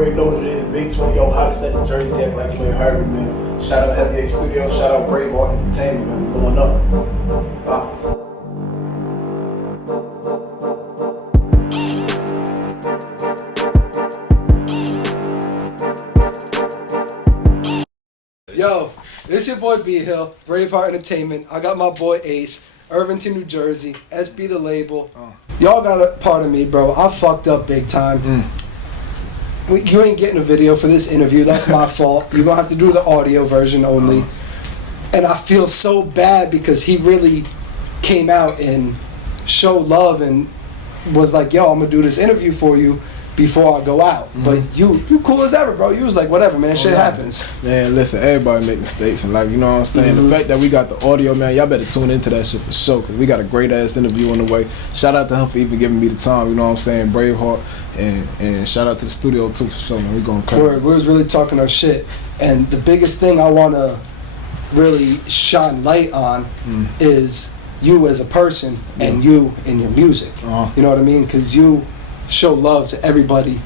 already know what it is. Big 20, yo, hottest at the Jersey act like you ain't heard me, man. Shout out FBA Studio, shout out BraveHeartEnt X AceTwentyo, man. Going up. Yo, this your boy B Hill, Braveheart Entertainment. I got my boy Ace, Irvington, New Jersey, SB the label. Y'all got a part of me, bro. I fucked up big time. You ain't getting a video for this interview. That's my fault. You're gonna have to do the audio version only. And I feel so bad because he really came out and showed love and was like, yo, I'm gonna do this interview for you before I go out. But you cool as ever, bro. You was like, whatever, man, shit happens. Man, listen, everybody make mistakes in life, you know what I'm saying? The fact that we got the audio, man, y'all better tune into that shit for sure, because we got a great ass interview on the way. Shout out to him for even giving me the time, you know what I'm saying? Braveheart, and shout out to the studio too for sure, man. We gonna come. We was really talking our shit, and the biggest thing I want to really shine light on is you as a person and you in your music. You know what I mean? Because you show love to everybody.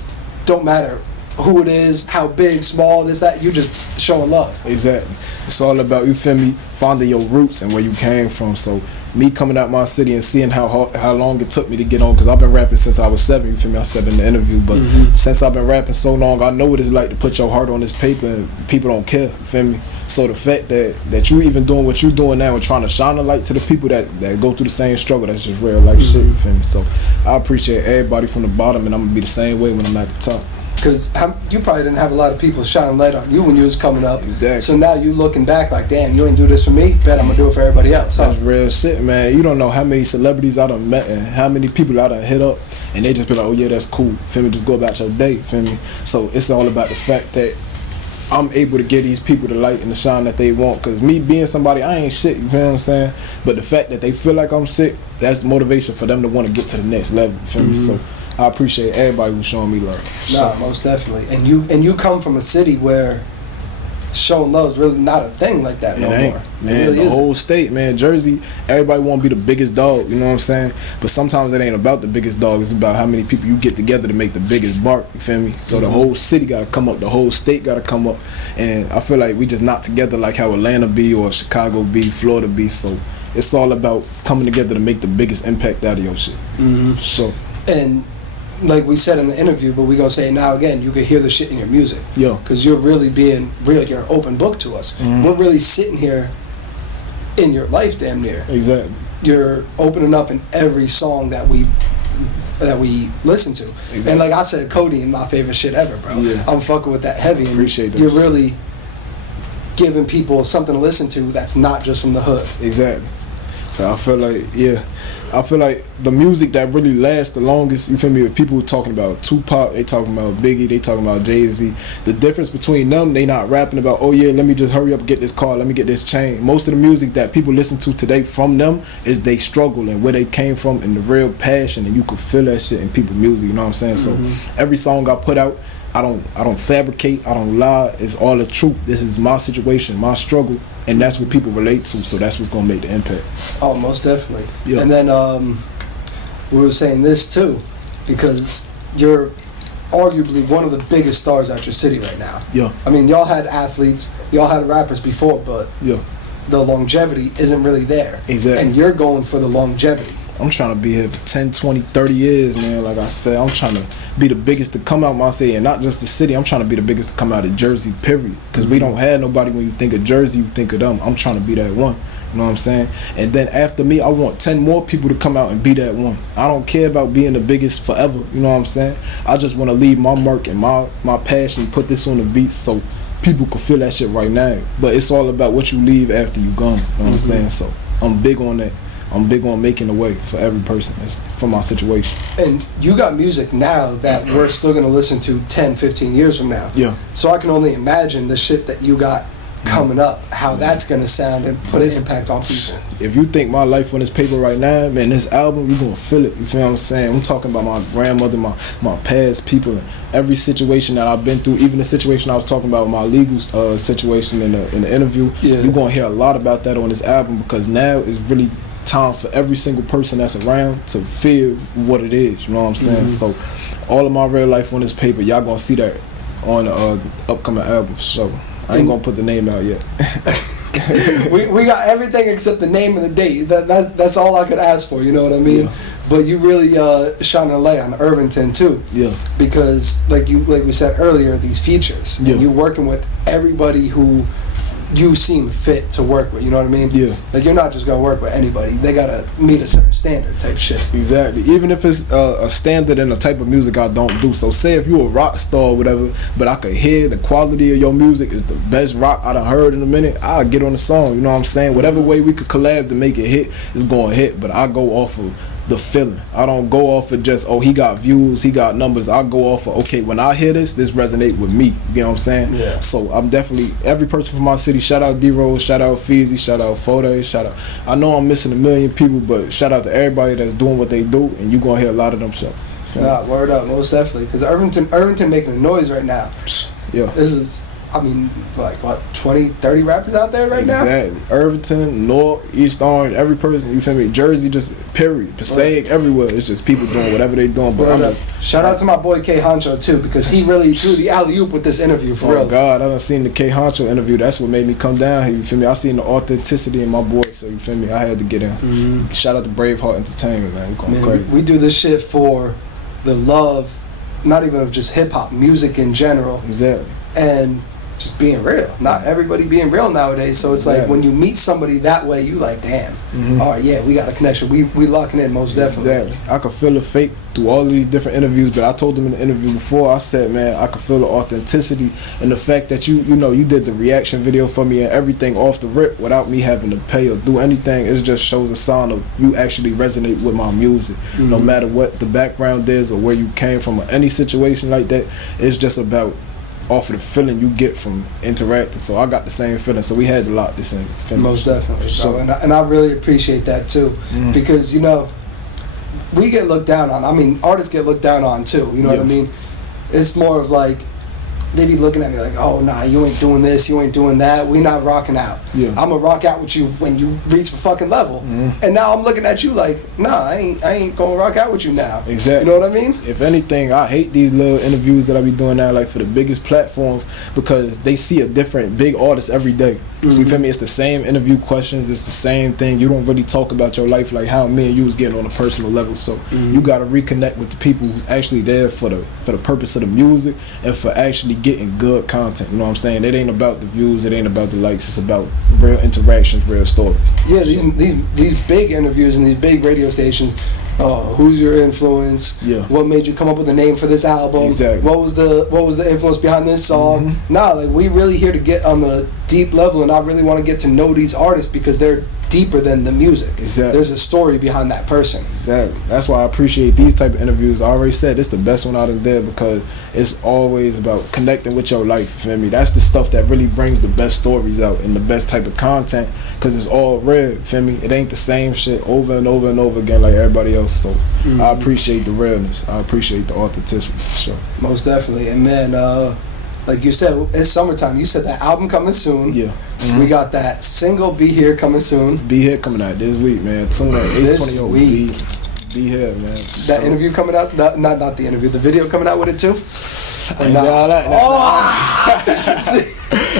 Don't matter who it is, how big, small, this, that. You just showing love. Exactly. It's all about, you feel me, finding your roots and where you came from. So me coming out my city and seeing how long it took me to get on, because I've been rapping since I was 7, you feel me, I said in the interview, but since I've been rapping so long, I know what it's like to put your heart on this paper and people don't care, you feel me? So the fact that you even doing what you doing now and trying to shine a light to the people that go through the same struggle, that's just real life shit, you feel me? So I appreciate everybody from the bottom, and I'm gonna be the same way when I'm at the top. Because you probably didn't have a lot of people shining light on you when you was coming up. Exactly. So now you looking back like, damn, you ain't do this for me, bet I'm gonna do it for everybody else. That's real shit, man. You don't know how many celebrities I done met and how many people I done hit up, and they just be like, oh yeah, that's cool, feel me, just go about your day, feel me? So it's all about the fact that I'm able to give these people the light and the shine that they want, because me being somebody, I ain't shit, you feel what I'm saying? But the fact that they feel like I'm sick, that's motivation for them to want to get to the next level, you feel me? So I appreciate everybody who's showing me love. Nah, most definitely. And you come from a city where showing love is really not a thing like that no more. Man, really the whole state, man, Jersey, everybody want to be the biggest dog, you know what I'm saying? But sometimes it ain't about the biggest dog, it's about how many people you get together to make the biggest bark, you feel me? So the whole city got to come up, the whole state got to come up, and I feel like we just not together like how Atlanta be or Chicago be, Florida be, so it's all about coming together to make the biggest impact out of your shit. So. And like we said in the interview, but we gonna say it now again, you can hear the shit in your music. Yo. Because you're really being real, you're an open book to us. We're really sitting here in your life damn near. Exactly. You're opening up in every song that we listen to. Exactly. And like I said, Codeine, my favorite shit ever, bro. Yeah. I'm fucking with that heavy. And appreciate that. You're really giving people something to listen to that's not just from the hood. Exactly. So I feel like, I feel like the music that really lasts the longest, you feel me, if people talking about Tupac, they talking about Biggie, they talking about Jay-Z, the difference between them, they not rapping about, oh yeah, let me just hurry up and get this car, let me get this chain. Most of the music that people listen to today from them is they struggle and where they came from and the real passion, and you could feel that shit in people's music, you know what I'm saying? So every song I put out, I don't fabricate, I don't lie, it's all the truth. This is my situation, my struggle, and that's what people relate to, so that's what's gonna make the impact. Oh, most definitely. Yeah. And then we were saying this too, because you're arguably one of the biggest stars out your city right now. Yeah. I mean, y'all had athletes, y'all had rappers before, but the longevity isn't really there. Exactly. And you're going for the longevity. I'm trying to be here for 10, 20, 30 years, man. Like I said, I'm trying to be the biggest to come out my city, and not just the city. I'm trying to be the biggest to come out of Jersey, period. Because we don't have nobody. When you think of Jersey, you think of them. I'm trying to be that one. You know what I'm saying? And then after me, I want 10 more people to come out and be that one. I don't care about being the biggest forever. You know what I'm saying? I just want to leave my mark and my passion, put this on the beat so people can feel that shit right now. But it's all about what you leave after you gone. You know what I'm saying? So I'm big on that. I'm big on making a way for every person. That's for my situation. And you got music now that we're still going to listen to 10, 15 years from now. Yeah. So I can only imagine the shit that you got coming up, how that's going to sound and put an impact on people. If you think my life on this paper right now, man, this album, you're going to feel it. You feel what I'm saying? I'm talking about my grandmother, my past people, and every situation that I've been through, even the situation I was talking about with my legal situation in the interview. Yeah. You're going to hear a lot about that on this album, because now it's really time for every single person that's around to feel what it is, you know what I'm saying? So all of my real life on this paper, y'all gonna see that on the upcoming album for sure. I ain't gonna put the name out yet. we got everything except the name and the date. That's all I could ask for. You know what I mean? Yeah. But you really shine a light on Irvington too. Yeah. Because like we said earlier, these features. Yeah. And you're working with everybody who you seem fit to work with. You know what I mean? Yeah. Like you're not just gonna work with anybody. They gotta meet a certain standard type shit. Exactly. Even if it's a standard and a type of music I don't do. So say if you a rock star or whatever, but I could hear the quality of your music is the best rock I done heard in a minute, I'll get on the song. You know what I'm saying? Whatever way we could collab to make it hit is going to hit. But I go off of the feeling. I don't go off of just, oh, he got views, he got numbers. I go off of, okay, when I hear this resonate with me. You know what I'm saying? Yeah. So I'm definitely, every person from my city, shout out D-Rose, shout out Feezy, shout out Foday, shout out, I know I'm missing a million people, but shout out to everybody that's doing what they do, and you gonna hear a lot of them stuff. Nah, word up, most definitely. Because Irvington making a noise right now. Yeah. This is, I mean, like what, 20, 30 rappers out there right now? Exactly. Irvington, North, East Orange, every person, you feel me? Jersey, just period. Passaic, everywhere. It's just people doing whatever they doing. But shout out to my boy K Honcho too, because he really threw the alley-oop with this interview for real. Oh God, I done seen the K Honcho interview. That's what made me come down here. You feel me? I seen the authenticity in my boy, so you feel me? I had to get in. Mm-hmm. Shout out to BraveHeartEnt Entertainment, man. We going crazy. We do this shit for the love, not even of just hip hop, music in general. Exactly. And just being real. Not everybody being real nowadays. So it's like when you meet somebody that way, you like, damn. All right, yeah, we got a connection. We locking in most definitely. Exactly. I could feel the fake through all of these different interviews, but I told them in the interview before, I said, man, I could feel the authenticity and the fact that you did the reaction video for me and everything off the rip without me having to pay or do anything. It just shows a sign of you actually resonate with my music. No matter what the background is or where you came from or any situation like that, it's just about off of the feeling you get from interacting. So I got the same feeling. So we had to lock this in. Most definitely. So, and I really appreciate that too, because we get looked down on. I mean, artists get looked down on too. You know what I mean? It's more of like they be looking at me like, oh nah, you ain't doing this, you ain't doing that. We not rocking out. Yeah. I'm gonna rock out with you when you reach the fucking level. And now I'm looking at you like, nah, I ain't gonna rock out with you now. Exactly. You know what I mean? If anything, I hate these little interviews that I be doing now, like for the biggest platforms, because they see a different big artist every day. So you feel me? It's the same interview questions. It's the same thing. You don't really talk about your life like how me and you was getting on a personal level. So you got to reconnect with the people who's actually there for the purpose of the music and for actually getting good content. You know what I'm saying? It ain't about the views. It ain't about the likes. It's about real interactions, real stories. Yeah, these big interviews and these big radio stations. Who's your influence? Yeah. What made you come up with the name for this album? Exactly. What was the influence behind this song? Nah, like we really here to get on the deep level, and I really want to get to know these artists because they're deeper than the music. Exactly. There's a story behind that person. Exactly. That's why I appreciate these type of interviews. I already said it's the best one out of there because it's always about connecting with your life. You feel me? That's the stuff that really brings the best stories out and the best type of content because it's all real. You feel me? It ain't the same shit over and over and over again like everybody else. So I appreciate the realness. I appreciate the authenticity. Sure. Most definitely. And then like you said, it's summertime. You said that album coming soon. Yeah. We got that single Be Here coming soon. Be Here coming out this week, man. Soon as AceTwentyo Be Here, man. That interview coming out, not the interview, the video coming out with it too?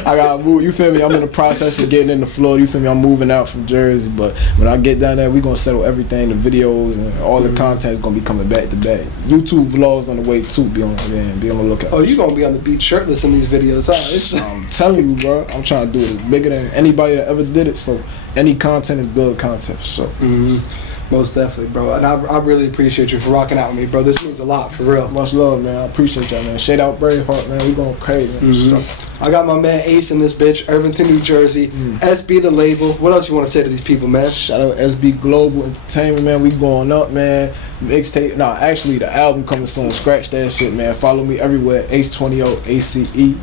I gotta move, you feel me? I'm in the process of getting into Florida, you feel me? I'm moving out from Jersey, but when I get down there, we gonna settle everything, the videos and all the content is gonna be coming back to back. YouTube vlogs on the way too, be on the lookout. Oh, you gonna be on the beach shirtless in these videos, huh? I'm telling you, bro, I'm trying to do it bigger than anybody that ever did it, so any content is good content, so. Most definitely, bro. And I really appreciate you for rocking out with me, bro. This means a lot, for real. Much love, man. I appreciate y'all, man. Shout out BraveHeart, man. We going crazy, man. I got my man Ace in this bitch, Irvington, New Jersey. SB the label. What else you want to say to these people, man? Shout out SB Global Entertainment, man. We going up, man. Mixtape. Nah, actually, the album coming soon. Scratch that shit, man. Follow me everywhere. AceTwentyo, AceTwentyo.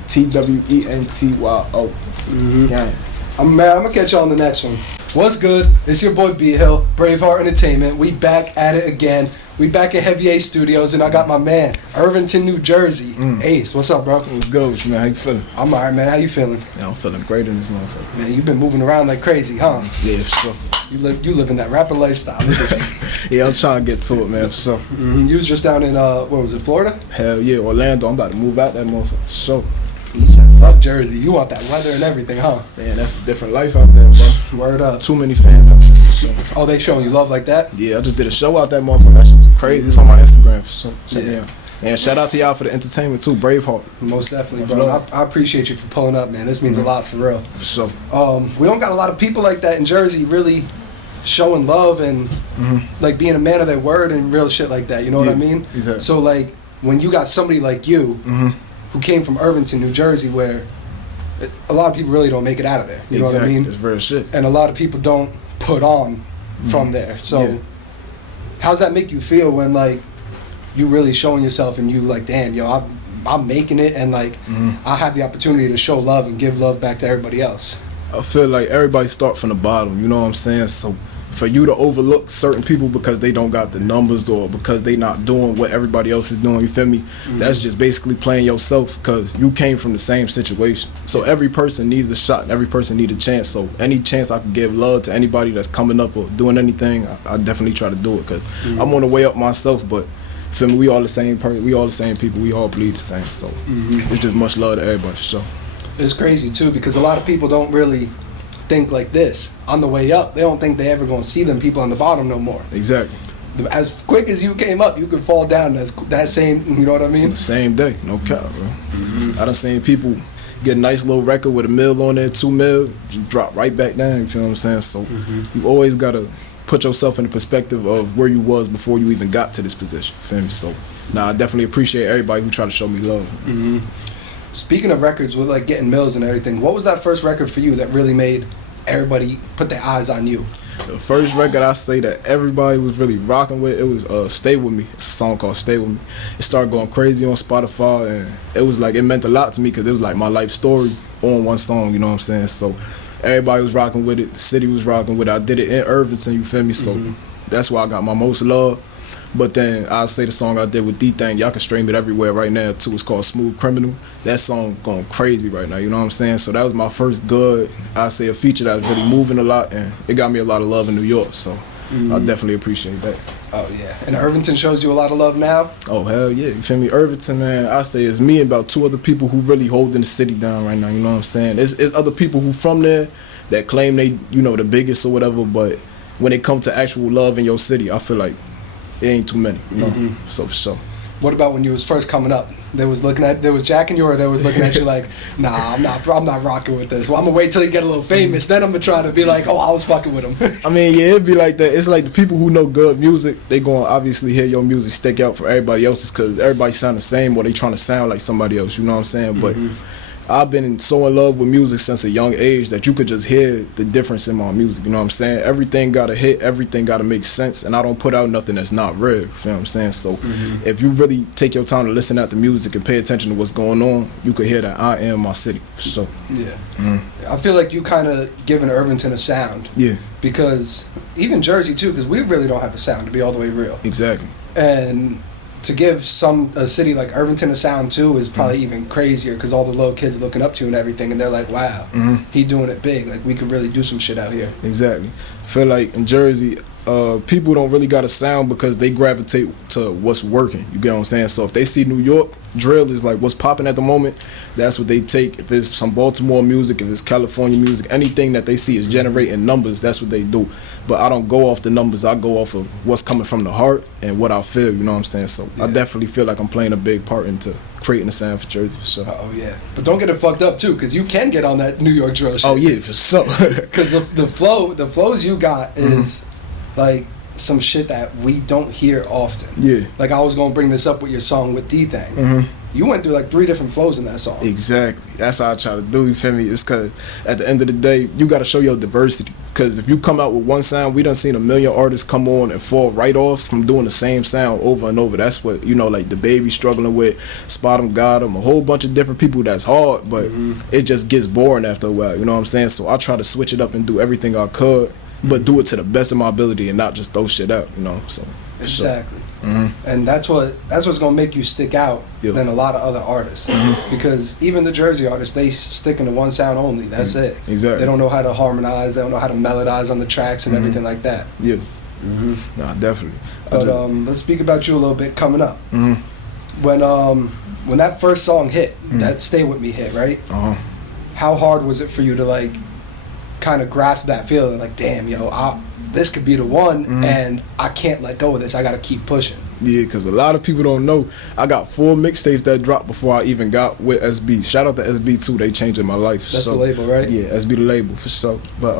I'm gonna catch you on the next one. What's good? It's your boy B Hill, BraveHeartEnt Entertainment. We back at it again. We back at Heavy A Studios, and I got my man, Irvington, New Jersey. Ace, what's up, bro? What's good, man? How you feeling? I'm alright, man. How you feeling? Yeah, I'm feeling great in this motherfucker. Man, you been moving around like crazy, huh? Yeah, for sure. You live in that rapper lifestyle. Look at you. Yeah, I'm trying to get to it, man, for sure. You was just down in what was it, Florida? Hell yeah, Orlando. I'm about to move out that motherfucker, for sure. He said, "Fuck Jersey. You want that weather and everything, huh?" Man, that's a different life out there, bro. Word up. Too many fans out there, for sure. Oh, they showing you love like that? Yeah, I just did a show out that motherfucker. That shit was crazy. It's on my Instagram, for sure. Check me Yeah. out. And shout out to y'all for the entertainment too, Braveheart. Most definitely, bro. I appreciate you for pulling up, man. This means a lot for real. For sure. We don't got a lot of people like that in Jersey really showing love and like being a man of their word and real shit like that. You know what I mean? Exactly. So like when you got somebody like you who came from Irvington, New Jersey, where a lot of people really don't make it out of there. You know what I mean? It's real shit. And a lot of people don't put on from there. So how's that make you feel when like you really showing yourself and you like, damn, yo, I'm making it, and like I have the opportunity to show love and give love back to everybody else. I feel like everybody start from the bottom, you know what I'm saying? So for you to overlook certain people because they don't got the numbers or because they not doing what everybody else is doing, you feel me? That's just basically playing yourself because you came from the same situation. So every person needs a shot and every person needs a chance. So any chance I can give love to anybody that's coming up or doing anything, I definitely try to do it because I'm on the way up myself, but feel me, we all the same person, we all the same people, we all bleed the same. So it's just much love to everybody, for sure. It's crazy too because a lot of people don't really think like this on the way up. They don't think they ever gonna see them people on the bottom no more. Exactly. As quick as you came up, you could fall down as that same. You know what I mean? The same day, no cap, bro. I done seen people get a nice little record with $1 million on there, $2 million, just drop right back down. You feel what I'm saying? So you always gotta put yourself in the perspective of where you was before you even got to this position. You feel me? So I definitely appreciate everybody who try to show me love. Speaking of records with like getting mills and everything, what was that first record for you that really made everybody put their eyes on you? The first record I say that everybody was really rocking with, it was Stay With Me. It's a song called Stay With Me. It started going crazy on Spotify, and it was like, it meant a lot to me because it was like my life story on one song, you know what I'm saying? So everybody was rocking with it, the city was rocking with it. I did it in Irvington, you feel me? So that's why I got my most love. But then I'll say the song I did with Dthang, y'all can stream it everywhere right now too. It's called Smooth Criminal. That song going crazy right now, you know what I'm saying? So that was my first good, I say, a feature that was really moving a lot, and it got me a lot of love in New York. So I definitely appreciate that. Oh yeah, and Irvington shows you a lot of love now? Oh hell yeah, you feel me? Irvington, man, I say it's me and about 2 other people who really holding the city down right now, you know what I'm saying? It's other people who from there that claim they, you know, the biggest or whatever, but when it comes to actual love in your city, I feel like it ain't too many, you know. So for sure. What about when you was first coming up? They was jacking you, or they was looking at you like, nah, I'm not rocking with this. Well, I'm gonna wait till you get a little famous, then I'm gonna try to be like, oh, I was fucking with him. I mean, yeah, it'd be like that. It's like the people who know good music, they gonna obviously hear your music stick out for everybody else's because everybody sound the same or they trying to sound like somebody else, you know what I'm saying? But I've been so in love with music since a young age that you could just hear the difference in my music, you know what I'm saying? Everything gotta hit, everything gotta make sense, and I don't put out nothing that's not real, you feel what I'm saying? So if you really take your time to listen at the music and pay attention to what's going on, you could hear that I am my city, so. Yeah. I feel like you kind of giving Irvington a sound. Yeah. Because even Jersey too, because we really don't have a sound, to be all the way real. Exactly. And to give a city like Irvington a sound too is probably even crazier because all the little kids are looking up to you and everything, and they're like, wow, he doing it big. Like, we could really do some shit out here. Exactly. I feel like in Jersey, people don't really got a sound because they gravitate to what's working. You get what I'm saying? So if they see New York drill is like what's popping at the moment, that's what they take. If it's some Baltimore music, if it's California music, anything that they see is generating numbers, that's what they do. But I don't go off the numbers. I go off of what's coming from the heart and what I feel, you know what I'm saying? So I definitely feel like I'm playing a big part into creating a sound for Jersey, for sure. Oh yeah, but don't get it fucked up too, because you can get on that New York drill shit. Oh yeah, for sure. Because the flows you got is like some shit that we don't hear often. Yeah. Like, I was gonna bring this up with your song with Dthang. You went through like 3 different flows in that song. Exactly. That's how I try to do, you feel me? It's because at the end of the day, you got to show your diversity. Because if you come out with one sound, we done seen 1 million artists come on and fall right off from doing the same sound over and over. That's what, you know, like the Baby struggling with, Spot 'em, Got 'em, a whole bunch of different people that's hard, but it just gets boring after a while, you know what I'm saying? So I try to switch it up and do everything I could, but do it to the best of my ability and not just throw shit out, you know? So exactly. and that's what's gonna make you stick out than a lot of other artists. Because even the Jersey artists, they stick into one sound only. That's it. Exactly. They don't know how to harmonize. They don't know how to melodize on the tracks and everything like that. Yeah. Nah, definitely. But let's speak about you a little bit coming up. When that first song hit, that "Stay With Me" hit, right? How hard was it for you to like kind of grasp that feeling? Like, damn, yo, this could be the one, and I can't let go of this. I got to keep pushing. Yeah, because a lot of people don't know. I got 4 mixtapes that dropped before I even got with SB. Shout out to SB too. They changing my life. That's the label, right? Yeah, SB the label for sure. But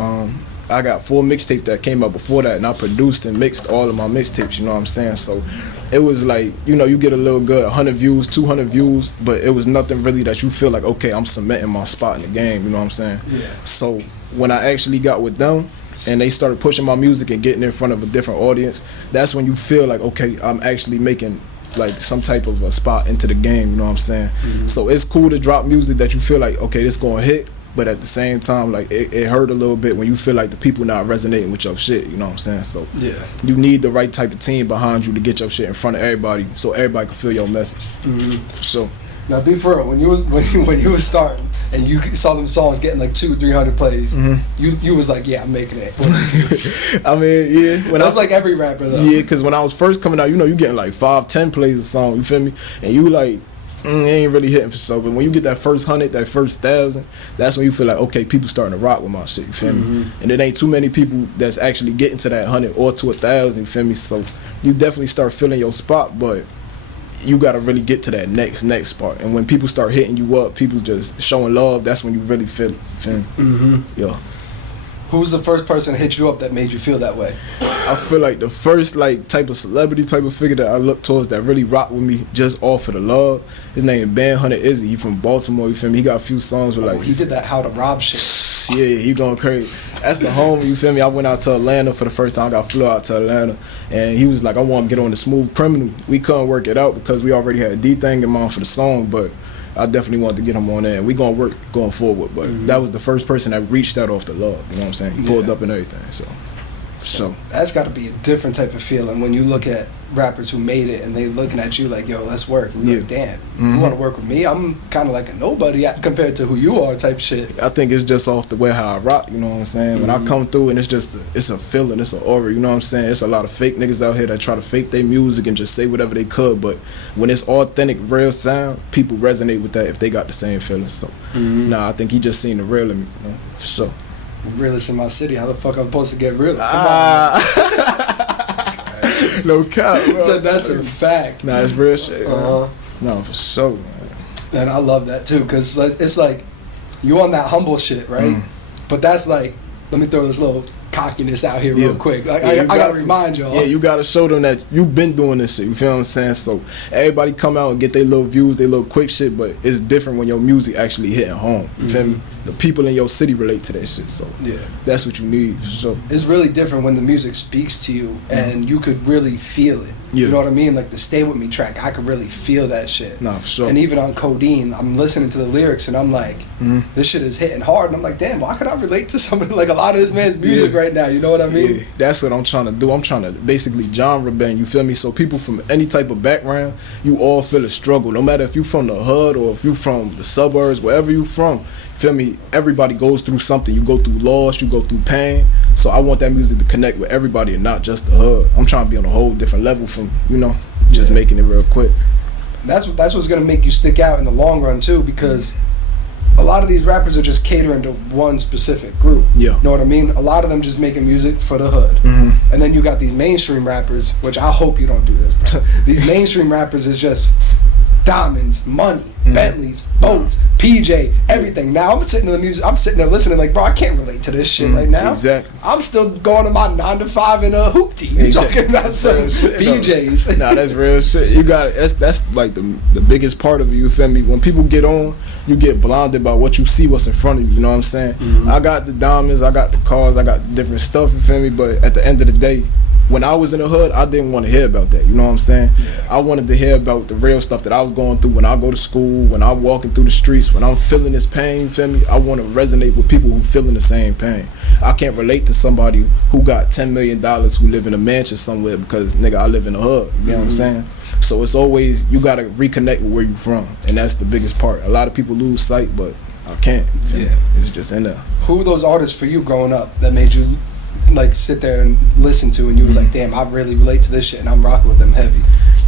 I got 4 mixtapes that came out before that, and I produced and mixed all of my mixtapes. You know what I'm saying? So it was like, you get a little good 100 views, 200 views, but it was nothing really that you feel like, okay, I'm cementing my spot in the game. You know what I'm saying? Yeah. So when I actually got with them, and they started pushing my music and getting in front of a different audience, that's when you feel like, okay, I'm actually making like some type of a spot into the game, you know what I'm saying? So it's cool to drop music that you feel like, okay, this gonna hit, but at the same time, like it hurt a little bit when you feel like the people not resonating with your shit, you know what I'm saying? So you need the right type of team behind you to get your shit in front of everybody, so everybody can feel your message. For sure. Now, be for real, when you was starting and you saw them songs getting like 200-300 plays, you was like, yeah, I'm making it. I mean, yeah. When that's like every rapper though. Yeah, because when I was first coming out, you getting like 5-10 plays a song, you feel me? And you like, it ain't really hitting for so. But when you get that first 100, that first 1,000, that's when you feel like, okay, people starting to rock with my shit, you feel me? And it ain't too many people that's actually getting to that 100 or to 1,000, you feel me? So you definitely start feeling your spot, but you gotta really get to that next spot. And when people start hitting you up, people just showing love, that's when you really feel it. Yeah. Who was the first person to hit you up that made you feel that way? I feel like the first like type of celebrity type of figure that I look towards that really rock with me just off of the love, his name Ben Hunter Izzy. He from Baltimore, you feel me? He got a few songs with like he did that How to Rob shit. Yeah, he going crazy. That's the homie, you feel me? I went out to Atlanta for the first time. I got flew out to Atlanta, and he was like, I want to get on the Smooth Criminal. We couldn't work it out because we already had Dthang in mind for the song, but I definitely wanted to get him on there, and we gonna work going forward. But that was the first person that reached out off the love, you know what I'm saying? He pulled up and everything, so that's got to be a different type of feeling when you look at rappers who made it and they looking at you like, yo, let's work. And you're like, damn, you want to work with me? I'm kind of like a nobody compared to who you are type shit. I think it's just off the way how I rock, you know what I'm saying? When I come through and it's a feeling, it's an aura, you know what I'm saying? It's a lot of fake niggas out here that try to fake their music and just say whatever they could, but when it's authentic, real sound, people resonate with that if they got the same feeling. So, nah, I think he just seen the real in me, you know? For sure. Realest in my city. How the fuck I'm supposed to get real? No cap, bro. So that's a fact. Nah, it's real shit. No, for sure, man. And I love that too, because it's like you on that humble shit, right? But that's like, let me throw this little cockiness out here real quick. Like, I gotta remind y'all. Yeah, you gotta show them that you've been doing this shit. You feel what I'm saying? So everybody come out and get their little views, their little quick shit, but it's different when your music actually hitting home. You feel me? The people in your city relate to that shit. So that's what you need. For sure. It's really different when the music speaks to you and you could really feel it. Yeah. You know what I mean? Like the Stay With Me track, I could really feel that shit. Nah, for sure. And even on Codeine, I'm listening to the lyrics and I'm like, this shit is hitting hard. And I'm like, damn, why could I relate to somebody like a lot of this man's music right now? You know what I mean? Yeah, that's what I'm trying to do. I'm trying to basically genre bend, you feel me? So people from any type of background, you all feel a struggle. No matter if you from the hood or if you from the suburbs, wherever you from, feel me? Everybody goes through something. You go through loss, you go through pain. So I want that music to connect with everybody and not just the hood. I'm trying to be on a whole different level from, just making it real quick. That's what's gonna make you stick out in the long run too, because a lot of these rappers are just catering to one specific group. Yeah. Know what I mean? A lot of them just making music for the hood. And then you got these mainstream rappers, which I hope you don't do this, bro. These mainstream rappers is just diamonds, money, Bentleys, boats, PJ, everything. Now I'm sitting there listening like, bro, I can't relate to this shit right now. Exactly. I'm still going to my 9 to 5 in a hoopty. You talking about some PJs? Nah, that's real shit. You got it. That's like the biggest part of it. You feel me? When people get on, you get blinded by what you see, what's in front of you. You know what I'm saying? I got the diamonds, I got the cars, I got different stuff. You feel me? But at the end of the day, when I was in the hood, I didn't want to hear about that. You know what I'm saying? Yeah. I wanted to hear about the real stuff that I was going through when I go to school, when I'm walking through the streets, when I'm feeling this pain, feel me? I want to resonate with people who feeling the same pain. I can't relate to somebody who got $10 million who live in a mansion somewhere because, nigga, I live in the hood. You know what I'm saying? So it's always, you got to reconnect with where you from. And that's the biggest part. A lot of people lose sight, but I can't. Yeah. It's just in there. Who were those artists for you growing up that made you like sit there and listen to and you was like, damn, I really relate to this shit and I'm rocking with them heavy?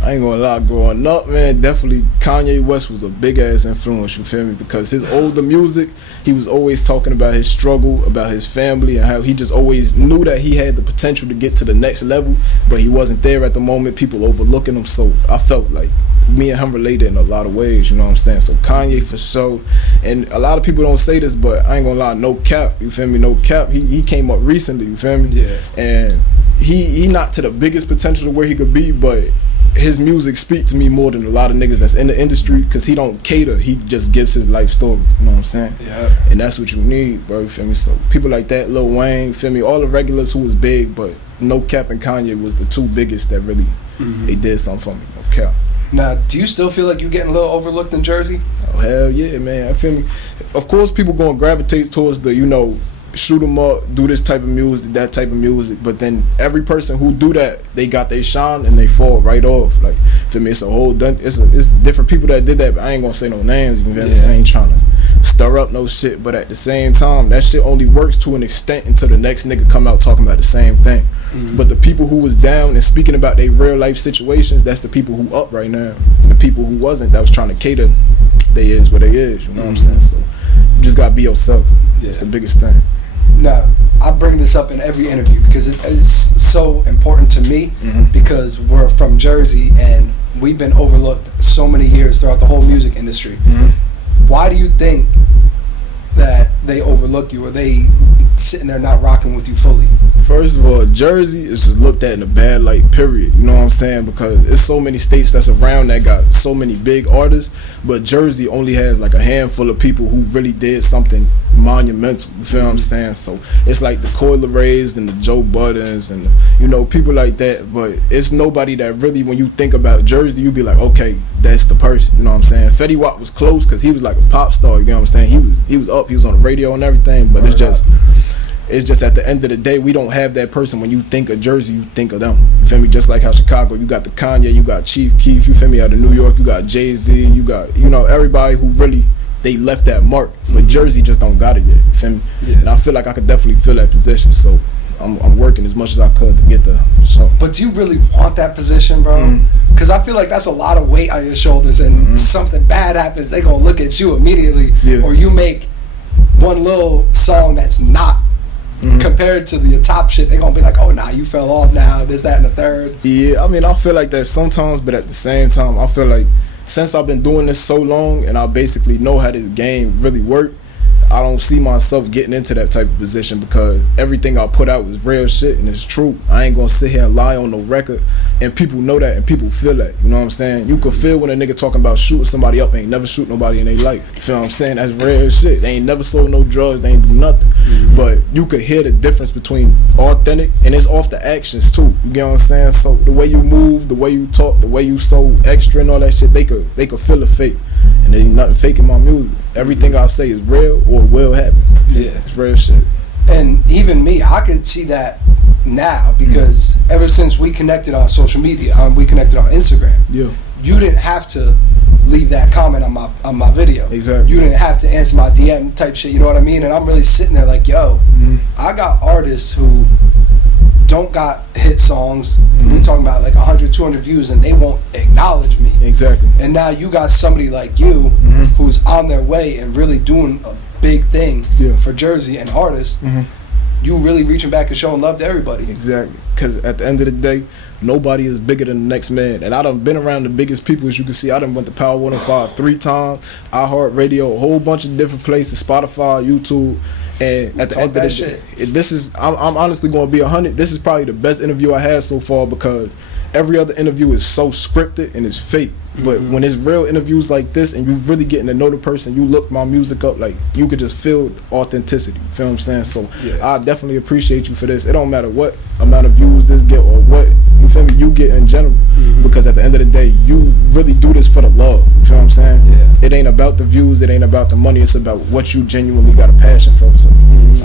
I ain't gonna lie, growing up, man, definitely Kanye West was a big ass influence, you feel me? Because his older music, he was always talking about his struggle, about his family, and how he just always knew that he had the potential to get to the next level, but he wasn't there at the moment, people overlooking him. So I felt like me and him related in a lot of ways, you know what I'm saying? So Kanye for sure. And a lot of people don't say this, but I ain't gonna lie, no cap, you feel me? No cap. He came up recently, you feel me? Yeah. And he not to the biggest potential of where he could be, but his music speaks to me more than a lot of niggas that's in the industry, because he don't cater, he just gives his life story, you know what I'm saying? Yeah. And that's what you need, bro, you feel me? So people like that, Lil Wayne, feel me? All the regulars who was big, but No Cap and Kanye was the two biggest that really, they did something for me, no cap. Now, do you still feel like you're getting a little overlooked in Jersey? Oh, hell yeah, man, I feel me? Of course people gonna gravitate towards the, you know, shoot 'em up, do this type of music, that type of music, but then every person who do that, they got they shine and they fall right off. Like, for me, it's a whole it's different people that did that, but I ain't gonna say no names. You know? Yeah. I ain't trying to stir up no shit, but at the same time, that shit only works to an extent until the next nigga come out talking about the same thing. But the people who was down and speaking about their real life situations, that's the people who up right now. And the people who wasn't, that was trying to cater, they is what they is. You know what I'm saying? So you just gotta be yourself. It's the biggest thing. Now, I bring this up in every interview because it's so important to me, because we're from Jersey and we've been overlooked so many years throughout the whole music industry. Why do you think that they overlook you, or they sitting there not rocking with you fully? First of all, Jersey is just looked at in a bad light, period. You know what I'm saying? Because there's so many states that's around that got so many big artists, but Jersey only has like a handful of people who really did something monumental. You feel what I'm saying? So it's like the Coil Rays and the Joe Buttons and, you know, people like that, but it's nobody that really, when you think about Jersey, you be like, okay, that's the person. You know what I'm saying? Fetty Wap was close because he was like a pop star. You know what I'm saying? He was up, he was on the radio and everything, but it's just at the end of the day, we don't have that person. When you think of Jersey, you think of them. You feel me? Just like how Chicago, you got the Kanye, you got Chief Keef, you feel me? Out of New York, you got Jay-Z, you got, you know, everybody who really, they left that mark. But Jersey just don't got it yet. You feel me? Yeah. And I feel like I could definitely fill that position. So I'm working as much as I could to get there. So. But do you really want that position, bro? Because I feel like that's a lot of weight on your shoulders, and something bad happens, they gonna look at you immediately. Or you make one little song that's not compared to the top shit, they gonna be like, oh nah, you fell off now, this, that, and the third. Yeah, I mean, I feel like that sometimes, but at the same time, I feel like since I've been doing this so long and I basically know how this game really works, I don't see myself getting into that type of position, because everything I put out is real shit and it's true. I ain't gonna sit here and lie on no record, and people know that and people feel that. You know what I'm saying? You could feel when a nigga talking about shooting somebody up, ain't never shoot nobody in their life. You feel what I'm saying? That's real shit. They ain't never sold no drugs, they ain't do nothing. But you could hear the difference between authentic and it's off the actions too. You get what I'm saying? So the way you move, the way you talk, the way you so extra and all that shit, they could feel a fake. And there ain't nothing fake in my music. Everything I say is real or will happen. Yeah. It's real shit. And even me, I could see that now, because ever since we connected on social media, we connected on Instagram. Yeah. You didn't have to leave that comment on my video. Exactly. You didn't have to answer my DM type shit, you know what I mean? And I'm really sitting there like, yo, I got artists who don't got hit songs. We talking about like 100, 200 views, and they won't acknowledge me. Exactly. And now you got somebody like you who's on their way and really doing a big thing for Jersey and artists. You really reaching back and showing love to everybody. Exactly. Because at the end of the day, nobody is bigger than the next man. And I done been around the biggest people, as you can see. I done went to Power 105 3 times, iHeartRadio, a whole bunch of different places, Spotify, YouTube. And at the end of the day, this is, I'm honestly going to be 100. This is probably the best interview I had so far, because every other interview is so scripted and it's fake. But when it's real interviews like this and you really getting to know the person, you look my music up, like you could just feel authenticity. You feel what I'm saying? So I definitely appreciate you for this. It don't matter what amount of views this get or what, you feel me, you get in general. Because at the end of the day, you really do this for the love. You feel what I'm saying? Yeah. It ain't about the views, it ain't about the money, it's about what you genuinely got a passion for. So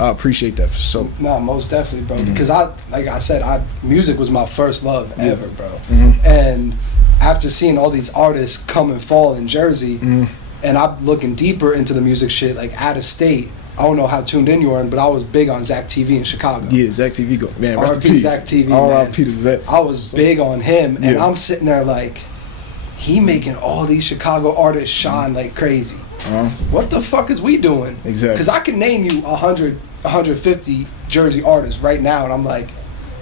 I appreciate that for sure. No, most definitely, bro. Because like I said, music was my first love ever, bro. And after seeing all these artists come and fall in Jersey, and I'm looking deeper into the music shit, like out of state. I don't know how tuned in you are, but I was big on Zach TV in Chicago. Yeah, Zach TV, go man. Rest in R.I.P. peace. Zach TV. R.I.P. to Zach. I was big on him, and I'm sitting there like, he making all these Chicago artists shine like crazy. What the fuck is we doing? Exactly. Because I can name you 100, 150 Jersey artists right now, and I'm like,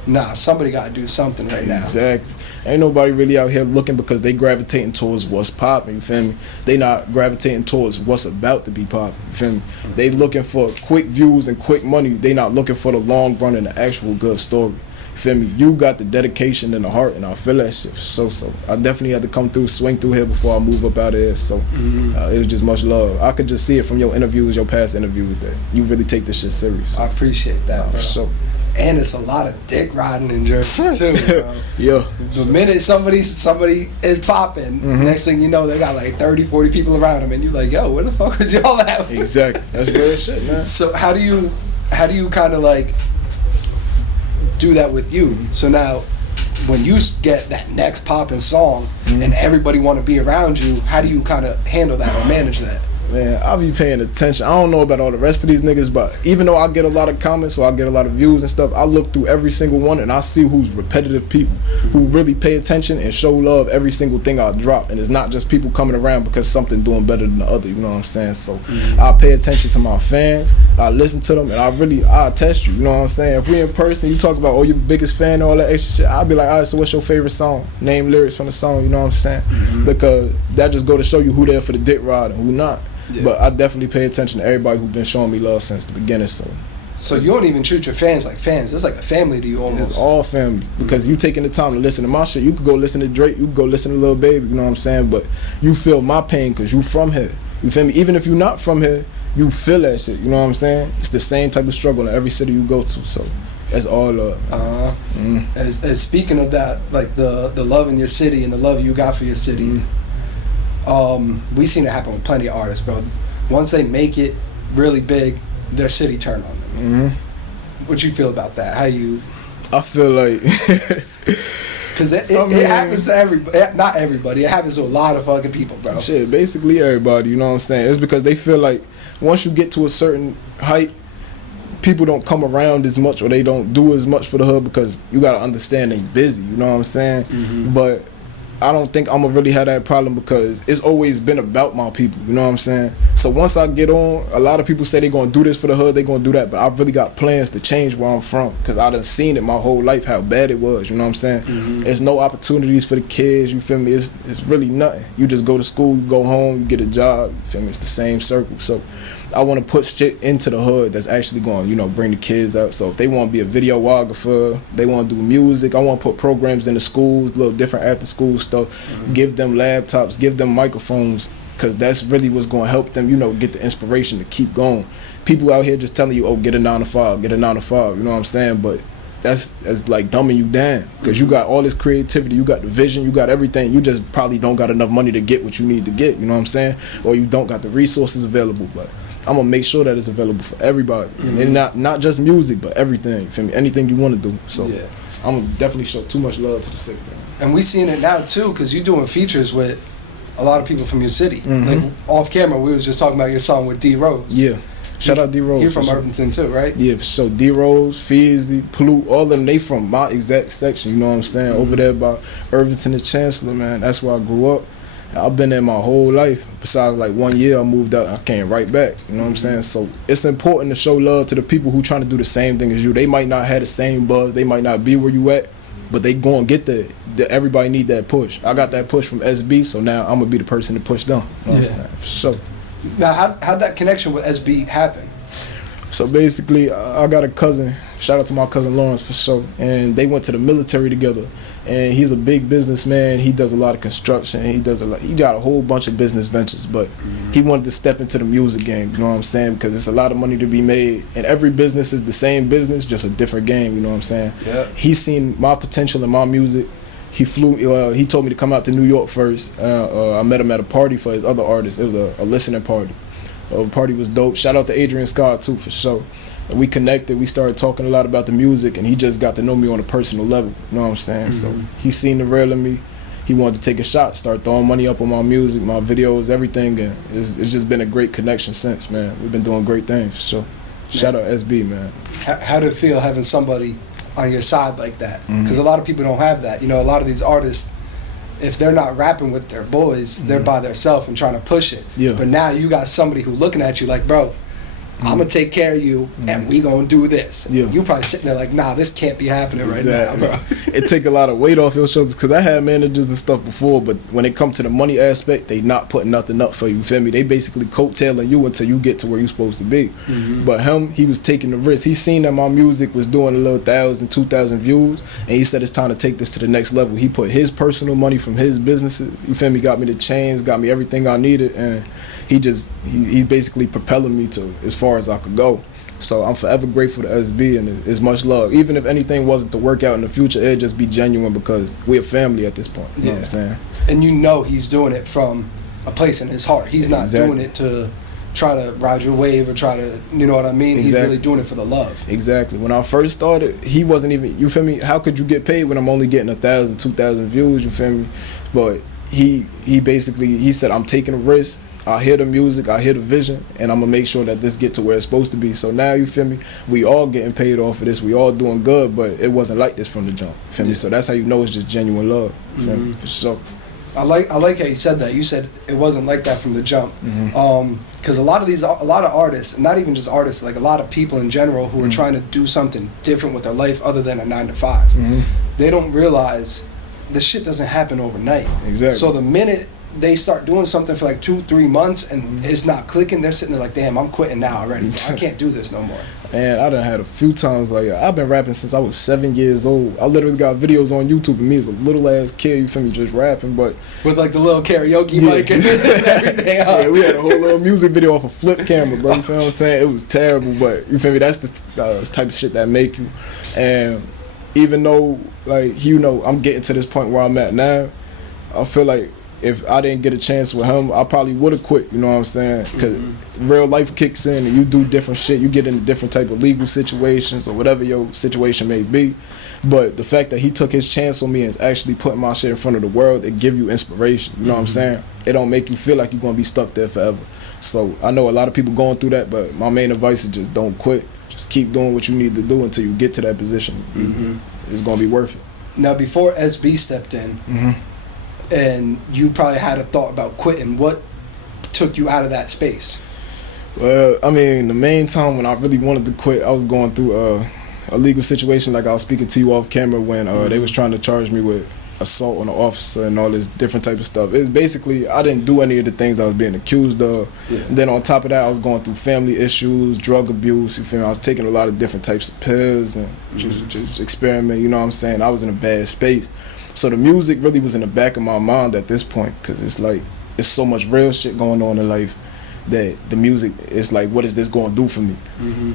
nah, somebody got to do something right now. Exactly. Ain't nobody really out here looking because they gravitating towards what's popping, you feel me? They not gravitating towards what's about to be popping, you feel me? They looking for quick views and quick money. They not looking for the long run and the actual good story. You feel me? You got the dedication and the heart, and I feel that shit for so. I definitely had to come through, swing through here before I move up out of here, so it was just much love. I could just see it from your interviews, your past interviews, that you really take this shit serious. I appreciate that, bro. So. And it's a lot of dick riding in Jersey too, bro. Yeah. The minute somebody is popping, next thing you know, they got like 30, 40 people around them, and you're like, yo, where the fuck was y'all at? Exactly. That's real shit, man. So how do you kind of like do that with you? So now, when you get that next popping song and everybody want to be around you, how do you kind of handle that or manage that? Man, I'll be paying attention. I don't know about all the rest of these niggas, but even though I get a lot of comments or I get a lot of views and stuff, I look through every single one and I see who's repetitive people, who really pay attention and show love every single thing I drop. And it's not just people coming around because something doing better than the other, you know what I'm saying? So I pay attention to my fans, I listen to them, and I test you, you know what I'm saying? If we in person, you talk about, oh, you're the biggest fan and all that extra shit, I'll be like, all right, so what's your favorite song? Name lyrics from the song, you know what I'm saying? Because that just go to show you who there for the dick ride and who not. Yeah. But I definitely pay attention to everybody who's been showing me love since the beginning. So you don't even treat your fans like fans. It's like a family to you almost. It's all family. Because you taking the time to listen to my shit. You could go listen to Drake. You could go listen to Lil Baby. You know what I'm saying? But you feel my pain because you from here. You feel me? Even if you're not from here, you feel that shit. You know what I'm saying? It's the same type of struggle in every city you go to. So that's all love. As speaking of that, like the love in your city and the love you got for your city. We seen it happen with plenty of artists, bro. Once they make it really big, their city turn on them. What you feel about that? How you? I feel like because it happens to everybody. Not everybody. It happens to a lot of fucking people, bro. Shit, basically everybody. You know what I'm saying? It's because they feel like once you get to a certain height, people don't come around as much or they don't do as much for the hood because you gotta understand they busy. You know what I'm saying? But I don't think I'm gonna really have that problem because it's always been about my people, you know what I'm saying? So once I get on, a lot of people say they gonna do this for the hood, they gonna do that, but I really got plans to change where I'm from because I done seen it my whole life how bad it was, you know what I'm saying? There's no opportunities for the kids, you feel me? It's really nothing. You just go to school, you go home, you get a job, you feel me? It's the same circle. So I want to put shit into the hood that's actually going to, bring the kids out. So if they want to be a videographer, they want to do music, I want to put programs in the schools, little different after school stuff, give them laptops, give them microphones, because that's really what's going to help them, get the inspiration to keep going. People out here just telling you, oh, get a 9 to 5, get a 9 to 5, you know what I'm saying? But that's like dumbing you down because you got all this creativity, you got the vision, you got everything, you just probably don't got enough money to get what you need to get, you know what I'm saying? Or you don't got the resources available. But I'm gonna make sure that it's available for everybody, and not just music, but everything. You feel me? Anything you want to do. So I'm gonna definitely show too much love to the city, man. And we seeing it now too, because you're doing features with a lot of people from your city. Like off camera, we was just talking about your song with D Rose. Yeah, shout out D Rose. You're from Irvington too, right? Yeah, so D Rose, Feezy, Pollute, all of them, they from my exact section. You know what I'm saying? Over there by Irvington and Chancellor, man. That's where I grew up. I've been there my whole life. Besides like 1 year I moved out, I came right back. You know what I'm saying? So it's important to show love to the people who trying to do the same thing as you. They might not have the same buzz, they might not be where you at, but they gonna get there. Everybody need that push. I got that push from SB, so now I'm gonna be the person to push them. You know what I'm saying? For sure. Now how'd that connection with SB happen? So basically, I got a cousin. Shout out to my cousin Lawrence for sure. And they went to the military together. And he's a big businessman. He does a lot of construction. He got a whole bunch of business ventures. But he wanted to step into the music game. You know what I'm saying? Because it's a lot of money to be made. And every business is the same business, just a different game. You know what I'm saying? Yeah. He's seen my potential in my music. He flew. He told me to come out to New York first. I met him at a party for his other artists. It was a listening party. The party was dope. Shout out to Adrian Scott too, for sure. And we connected. We started talking a lot about the music, and he just got to know me on a personal level. You know what I'm saying? So he seen the real in me. He wanted to take a shot, start throwing money up on my music, my videos, everything, and it's just been a great connection since, man. We've been doing great things, for sure. Shout out SB, man. How did it feel having somebody on your side like that? Because a lot of people don't have that. You know, a lot of these artists, if they're not rapping with their boys, they're by themselves and trying to push it. Yeah. But now you got somebody who looking at you like, bro, I'm gonna take care of you, and we gonna do this. Yeah. You probably sitting there like, nah, this can't be happening right now, bro. It take a lot of weight off your shoulders, because I had managers and stuff before, but when it comes to the money aspect, they not putting nothing up for you. Feel me? They basically coattailing you until you get to where you supposed to be. But him, he was taking the risk. He seen that my music was doing a little 1,000, 2,000 views, and he said it's time to take this to the next level. He put his personal money from his businesses. You feel me? Got me the chains, got me everything I needed, and he's basically propelling me to as far as I could go. So I'm forever grateful to SB, and it's much love. Even if anything wasn't to work out in the future, it'd just be genuine because we're family at this point. You know what I'm saying? And you know he's doing it from a place in his heart. He's not doing it to try to ride your wave or try to, you know what I mean? He's really doing it for the love. Exactly. When I first started, he wasn't even, you feel me? How could you get paid when I'm only getting 1,000, 2,000 views? You feel me? But he said, I'm taking a risk. I hear the music, I hear the vision, and I'm gonna make sure that this get to where it's supposed to be. So now, you feel me? We all getting paid off of this. We all doing good, but it wasn't like this from the jump. Feel me? So that's how you know it's just genuine love. Feel me? For sure. I like how you said that. You said it wasn't like that from the jump. Because a lot of artists, not even just artists, like a lot of people in general who are trying to do something different with their life other than a 9-to-5, they don't realize this shit doesn't happen overnight. Exactly. So the minute they start doing something for like 2-3 months and it's not clicking, they're sitting there like, damn, I'm quitting now already. I can't do this no more. And I done had a few times, like, I've been rapping since I was 7 years old. I literally got videos on YouTube of me as a little ass kid, you feel me, just rapping, but with like the little karaoke mic and everything. Yeah, we had a whole little music video off a flip camera, bro. You feel what I'm saying? It was terrible, but you feel me? That's the type of shit that make you. And even though, like, you know, I'm getting to this point where I'm at now, I feel like if I didn't get a chance with him, I probably would have quit, you know what I'm saying? Because real life kicks in and you do different shit. You get into different type of legal situations or whatever your situation may be. But the fact that he took his chance on me and is actually putting my shit in front of the world, it give you inspiration, you know what I'm saying? It don't make you feel like you're going to be stuck there forever. So I know a lot of people going through that, but my main advice is just don't quit. Just keep doing what you need to do until you get to that position. It's going to be worth it. Now, before SB stepped in, and you probably had a thought about quitting, what took you out of that space? Well, I mean, the main time when I really wanted to quit, I was going through a legal situation, like I was speaking to you off camera when they was trying to charge me with assault on an officer and all this different type of stuff. It was basically, I didn't do any of the things I was being accused of. And then on top of that, I was going through family issues, drug abuse, you feel me? I was taking a lot of different types of pills and just experiment, you know what I'm saying? I was in a bad space. So the music really was in the back of my mind at this point, because it's like, it's so much real shit going on in life that the music is like, what is this going to do for me?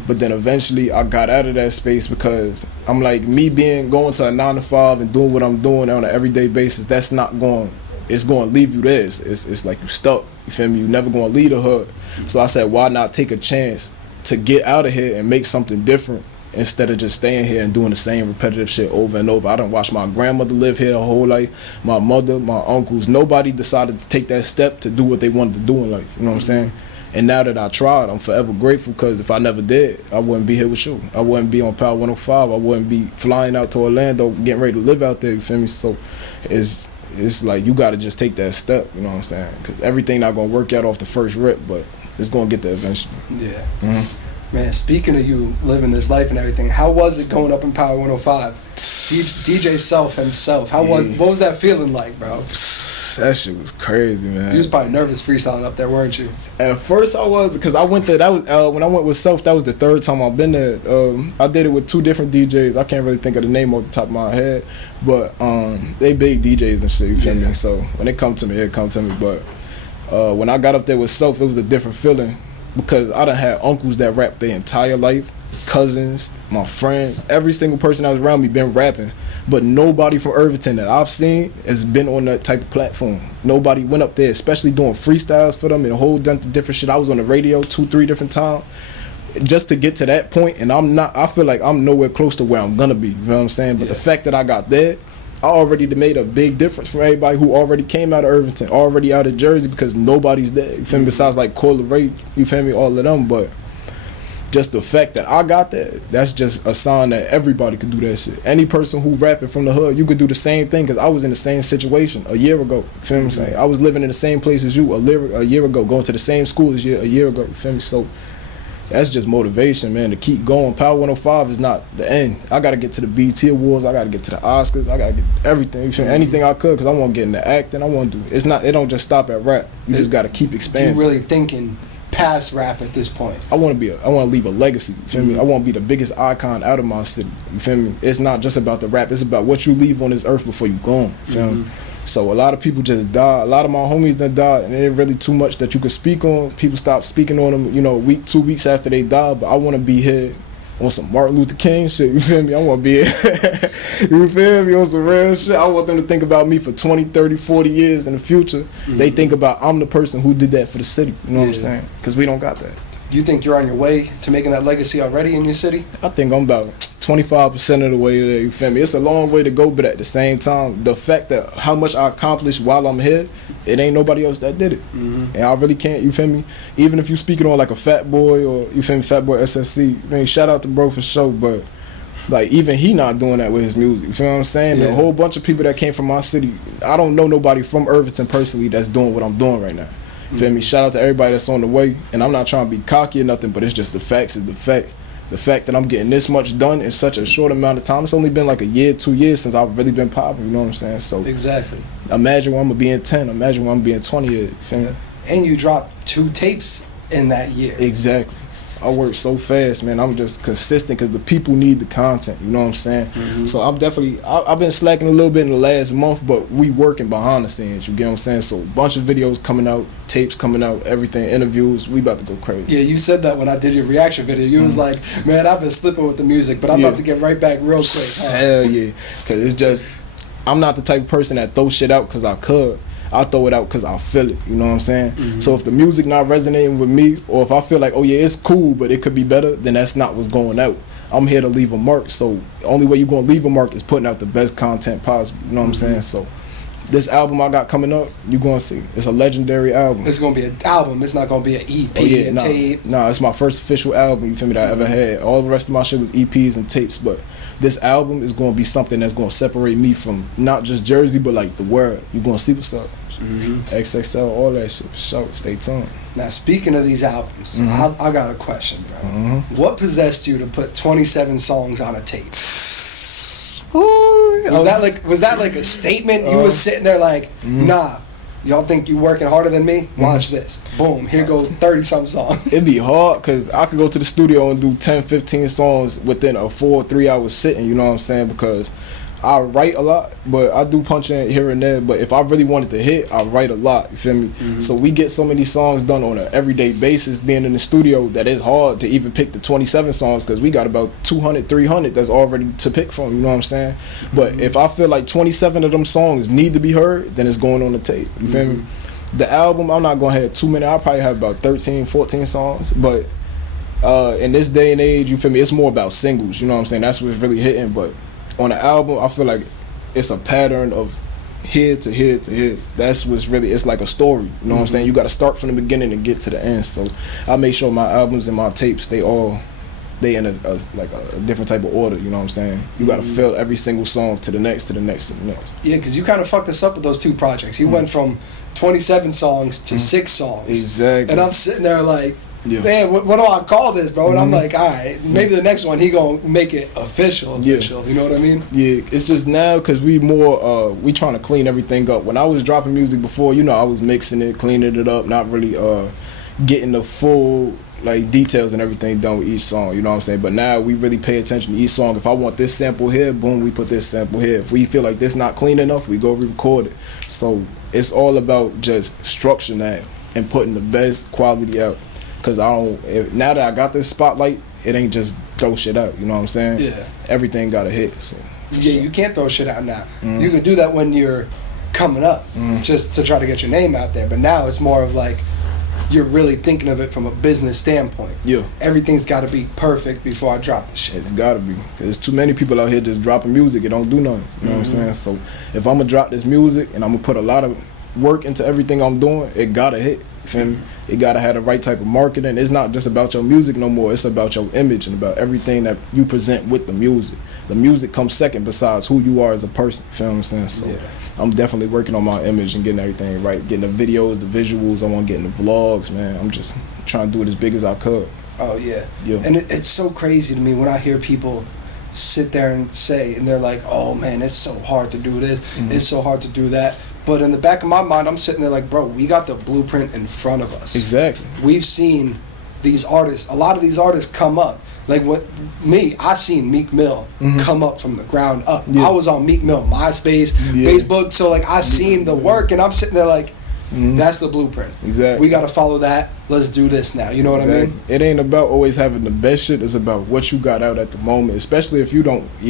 But then eventually I got out of that space because I'm like, me going to a 9-to-5 and doing what I'm doing on an everyday basis, that's not going, it's going to leave you there. It's like you stuck, you feel me? You never going to leave the hood. So I said, why not take a chance to get out of here and make something different, instead of just staying here and doing the same repetitive shit over and over. I done watched my grandmother live here her whole life, my mother, my uncles. Nobody decided to take that step to do what they wanted to do in life, you know what I'm saying? And now that I tried, I'm forever grateful, because if I never did, I wouldn't be here with you. I wouldn't be on Power 105. I wouldn't be flying out to Orlando, getting ready to live out there, you feel me? So it's like, you gotta just take that step, you know what I'm saying? Because everything not gonna work out off the first rip, but it's gonna get there eventually. Yeah. Man, speaking of you living this life and everything, how was it going up in Power 105? DJ Self himself, what was that feeling like, bro? That shit was crazy, man. You was probably nervous freestyling up there, weren't you? At first I was, because I went there, that was when I went with Self, that was the third time I've been there. I did it with 2 different DJs. I can't really think of the name off the top of my head, but they big DJs and shit, you feel me? So when it come to me, it come to me. But when I got up there with Self, it was a different feeling, because I done had uncles that rap their entire life, cousins, my friends, every single person that was around me been rapping, but nobody from Irvington that I've seen has been on that type of platform. Nobody went up there, especially doing freestyles for them and a whole bunch of different shit. I was on the radio 2-3 different times just to get to that point, and I feel like I'm nowhere close to where I'm gonna be, you know what I'm saying? But the fact that I got there, I already made a big difference from everybody who already came out of Irvington, already out of Jersey, because nobody's there, you feel me? Besides like Cola Ray, you feel me? All of them, but just the fact that I got there, that's just a sign that everybody could do that shit. Any person who rapping from the hood, you could do the same thing, because I was in the same situation a year ago, you feel me? Saying I was living in the same place as you a year ago, going to the same school as you a year ago, you feel me? So that's just motivation, man, to keep going. Power 105 is not the end. I got to get to the BET Awards. I got to get to the Oscars. I got to get everything. You feel me? Anything I could, because I want to get into acting. I want to do it. It don't just stop at rap. You just got to keep expanding. You really thinking past rap at this point? I want to leave a legacy. You feel me? I want to be the biggest icon out of my city. You feel me? It's not just about the rap. It's about what you leave on this earth before you gone. You feel me? So a lot of people just die. A lot of my homies done died, and it ain't really too much that you could speak on. People stop speaking on them, you know, 2 weeks after they die. But I want to be here on some Martin Luther King shit. You feel me? I want to be here. You feel me? On some real shit. I want them to think about me for 20, 30, 40 years in the future. They think about I'm the person who did that for the city. You know what I'm saying? Because we don't got that. You think you're on your way to making that legacy already in your city? I think I'm about 25% of the way there, you feel me? It's a long way to go, but at the same time, the fact that how much I accomplished while I'm here, it ain't nobody else that did it. And I really can't, you feel me? Even if you speaking on like a Fat Boy or, you feel me, Fat Boy SSC, I mean, shout out to bro for sure, but like even he not doing that with his music, you feel what I'm saying? A whole bunch of people that came from my city, I don't know nobody from Irvington personally that's doing what I'm doing right now. You feel me? Shout out to everybody that's on the way, and I'm not trying to be cocky or nothing, but it's just the facts is the facts. The fact that I'm getting this much done in such a short amount of time, it's only been like a year, 2 years since I've really been popping, you know what I'm saying? So exactly. Imagine when I'm gonna be in 10, imagine when I'm being 20 years, you feel me? And you dropped 2 tapes in that year. Exactly. I work so fast, man. I'm just consistent because the people need the content, you know what I'm saying? So I'm definitely, I've been slacking a little bit in the last month, but we working behind the scenes, you get what I'm saying? So a bunch of videos coming out, tapes coming out, everything, interviews, we about to go crazy. Yeah, you said that when I did your reaction video. You was like, man, I've been slipping with the music, but I'm about to get right back real quick. Hell yeah, because it's just, I'm not the type of person that throw shit out because I could. I throw it out because I feel it, you know what I'm saying? So if the music not resonating with me, or if I feel like, oh yeah, it's cool, but it could be better, then that's not what's going out. I'm here to leave a mark, so the only way you're going to leave a mark is putting out the best content possible, you know what I'm saying? So this album I got coming up, you're going to see. It's a legendary album. It's going to be an album. It's not going to be an EP, a tape. Nah, it's my first official album, you feel me, that I ever had. All the rest of my shit was EPs and tapes, but this album is going to be something that's going to separate me from not just Jersey, but like the world. You're going to see what's up. XXL, all that shit, for sure. Stay tuned. Now, speaking of these albums, I got a question, bro. What possessed you to put 27 songs on a tape? Was that like a statement? You was sitting there like, nah, y'all think you working harder than me? Watch this. Boom, here go 30-something songs. It'd be hard because I could go to the studio and do 10, 15 songs within a 4 or 3 hour sitting, you know what I'm saying? Because I write a lot, but I do punch in here and there. But if I really wanted to hit, I write a lot, you feel me? So we get so many songs done on an everyday basis being in the studio that it's hard to even pick the 27 songs because we got about 200, 300 that's already to pick from, you know what I'm saying? But if I feel like 27 of them songs need to be heard, then it's going on the tape, you feel me? The album, I'm not going to have too many. I'll probably have about 13, 14 songs, but in this day and age, you feel me, it's more about singles, you know what I'm saying? That's what's really hitting, but on the album, I feel like it's a pattern of here to here to here. That's what's really, it's like a story, you know what I'm saying? You got to start from the beginning and get to the end. So I make sure my albums and my tapes, they in a different type of order, you know what I'm saying? You got to fill every single song to the next, to the next, to the next. Yeah, because you kind of fucked us up with those 2 projects. You went from 27 songs to 6 songs. Exactly. And I'm sitting there like, man, what do I call this, bro? And I'm like, all right, maybe the next one he gonna make it official. You know what I mean? Yeah, it's just now because we trying to clean everything up. When I was dropping music before, I was mixing it, cleaning it up, not really getting the full details and everything done with each song, you know what I'm saying? But now we really pay attention to each song. If I want this sample here, boom, we put this sample here. If we feel like this not clean enough, we go re-record it. So it's all about just structure now and putting the best quality out. Cause now that I got this spotlight, it ain't just throw shit out, you know what I'm saying? Yeah. Everything got a hit. So yeah, you can't throw shit out now. You can do that when you're coming up, just to try to get your name out there. But now it's more of like, you're really thinking of it from a business standpoint. Yeah. Everything's got to be perfect before I drop the shit. It's got to be. Because there's too many people out here just dropping music. It don't do nothing. You know what I'm saying? So if I'm going to drop this music and I'm going to put a lot of work into everything I'm doing, it got to hit. You feel me? It got to have the right type of marketing. It's not just about your music no more. It's about your image and about everything that you present with the music. The music comes second besides who you are as a person. You feel what I'm saying? So I'm definitely working on my image and getting everything right. Getting the videos, the visuals. I want to get in the vlogs, man. I'm just trying to do it as big as I could. Oh, yeah. And it's so crazy to me when I hear people sit there and say, and they're like, oh, man, it's so hard to do this. It's so hard to do that. But in the back of my mind, I'm sitting there like, bro, we got the blueprint in front of us. Exactly. We've seen these artists, a lot of these artists come up. Like I seen Meek Mill come up from the ground up. I was on Meek Mill, MySpace, Facebook. So I seen the work, and I'm sitting there like, that's the blueprint. Exactly. We got to follow that. Let's do this now. You know what I mean? It ain't about always having the best shit. It's about what you got out at the moment. Especially if you're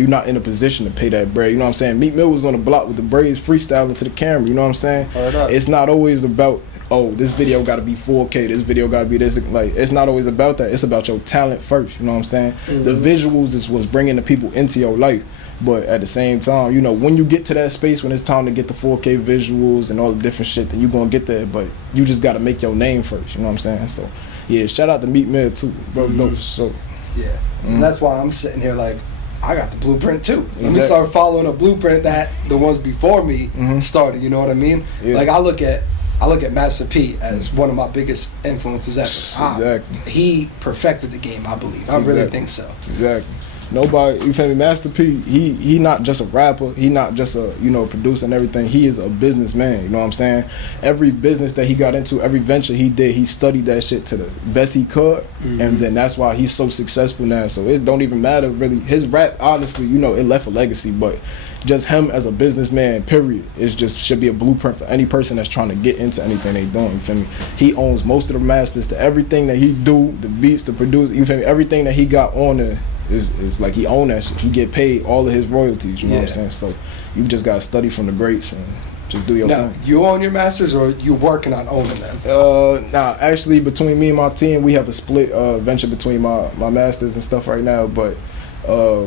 not in a position to pay that bread. You know what I'm saying? Meek Mill was on the block with the braids, freestyling to the camera. You know what I'm saying? It's not always about, oh, this video got to be 4K. This video got to be this. It's not always about that. It's about your talent first. You know what I'm saying? The visuals is what's bringing the people into your life. But at the same time, when you get to that space, when it's time to get the 4K visuals and all the different shit, then you going to get there. But you just got to make your name first. You know what I'm saying? So, yeah, shout out to Meek Mill, too. Bro, no, so. Yeah. And that's why I'm sitting here like, I got the blueprint, too. Let me start following a blueprint that the ones before me started. You know what I mean? Yeah. Like, I look at Master P as one of my biggest influences ever. Exactly. He perfected the game, I believe. I really think so. Exactly. Nobody, you feel me? Master P, he not just a rapper. He not just a producer and everything. He is a businessman. You know what I'm saying? Every business that he got into, every venture he did, he studied that shit to the best he could, and then that's why he's so successful now. So it don't even matter really. His rap, honestly, it left a legacy, but just him as a businessman, period, should be a blueprint for any person that's trying to get into anything they doing. You feel me? He owns most of the masters to everything that he do, the beats, the produce. You feel me? Everything that he got on there. It's like he own that shit. He get paid all of his royalties. You know what I'm saying? So you just gotta study from the greats and just do your thing. You own your masters, or you working on owning them? Nah, actually, between me and my team, we have a split venture between my masters and stuff right now. But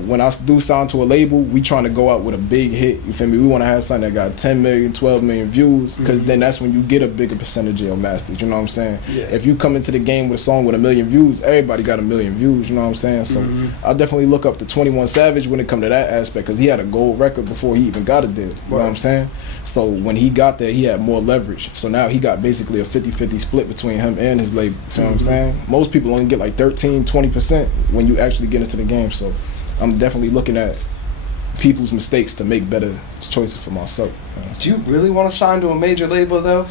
when I do sign to a label, we trying to go out with a big hit. You feel me? We want to have something that got 10 million, 12 million views, because then that's when you get a bigger percentage of your masters. You know what I'm saying? Yeah. If you come into the game with a song with 1 million views, everybody got 1 million views. You know what I'm saying? So I definitely look up to 21 Savage when it come to that aspect, because he had a gold record before he even got a deal. You know what I'm saying? So when he got there, he had more leverage. So now he got basically a 50-50 split between him and his label. You know what I'm saying? Most people only get like 13-20% when you actually get into the game. So I'm definitely looking at people's mistakes to make better choices for myself. Do you really want to sign to a major label though?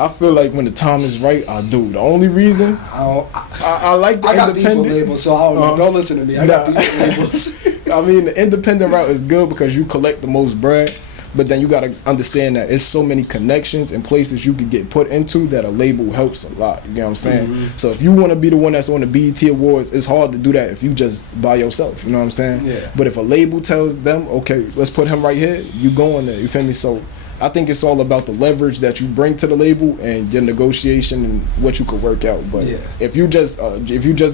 I feel like when the time is right, I do. The only reason I like the I got independent beef with labels, so I don't know. Don't listen to me. I got beef with labels. I mean, the independent route is good because you collect the most bread. But then you got to understand that it's so many connections and places you could get put into that a label helps a lot. You know what I'm saying? So if you want to be the one that's on the BET Awards, it's hard to do that if you just by yourself. You know what I'm saying? Yeah. But if a label tells them, okay, let's put him right here, you go in there. You feel me? So I think it's all about the leverage that you bring to the label and your negotiation and what you could work out. But if you just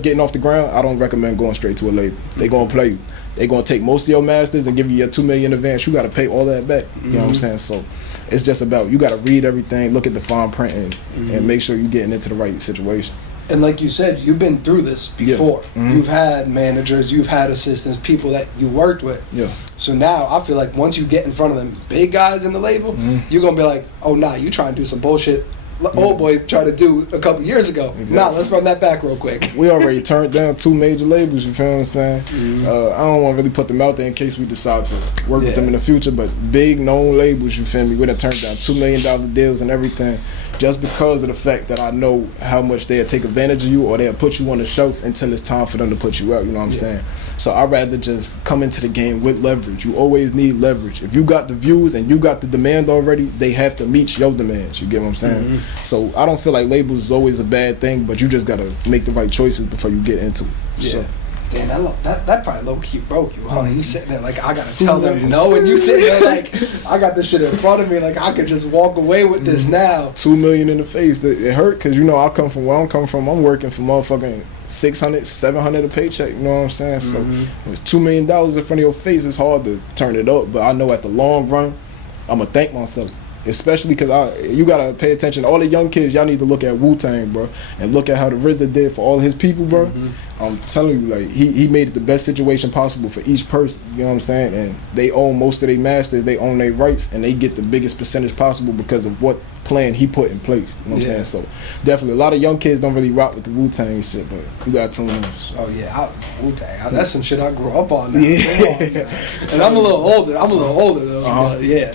getting off the ground, I don't recommend going straight to a label. They gonna play you. They gonna take most of your masters and give you your $2 million advance. You gotta pay all that back. You know what I'm saying? So it's just about, you gotta read everything, look at the fine print, and make sure you're getting into the right situation. And like you said, you've been through this before. You've had managers, you've had assistants, people that you worked with. Yeah. So now I feel like once you get in front of them big guys in the label, you're gonna be like, oh nah, you trying to do some bullshit old boy tried to do a couple years ago. Exactly. Nah, let's run that back real quick. We already turned down 2 major labels, you feel what I'm saying? I don't want to really put them out there in case we decide to work with them in the future, but big known labels, you feel me? We done turned down $2 million deals and everything just because of the fact that I know how much they'll take advantage of you or they'll put you on the shelf until it's time for them to put you out, you know what I'm saying? So I'd rather just come into the game with leverage. You always need leverage. If you got the views and you got the demand already, they have to meet your demands, you get what I'm saying? So I don't feel like labels is always a bad thing, but you just gotta make the right choices before you get into it. Yeah. So. Damn, that probably low-key broke you, huh? You sitting there like, I gotta tell them no, and you sitting there like, I got this shit in front of me, like I could just walk away with this now. $2 million in the face. It hurt because, you know, I come from where I'm coming from. I'm working for motherfucking $600, $700 a paycheck, you know what I'm saying? So when it's $2 million in front of your face, it's hard to turn it up, but I know at the long run, I'm gonna thank myself. Especially because you gotta pay attention. All the young kids, y'all need to look at Wu-Tang, bro, and look at how the RZA did for all his people, bro. I'm telling you, like he made it the best situation possible for each person. You know what I'm saying? And they own most of their masters, they own their rights, and they get the biggest percentage possible because of what plan he put in place. You know what I'm saying? So definitely, a lot of young kids don't really rock with the Wu-Tang and shit, but you got tune in. Oh yeah, Wu-Tang. That's some shit I grew up on now. Yeah. And I'm a little older. Though. But yeah.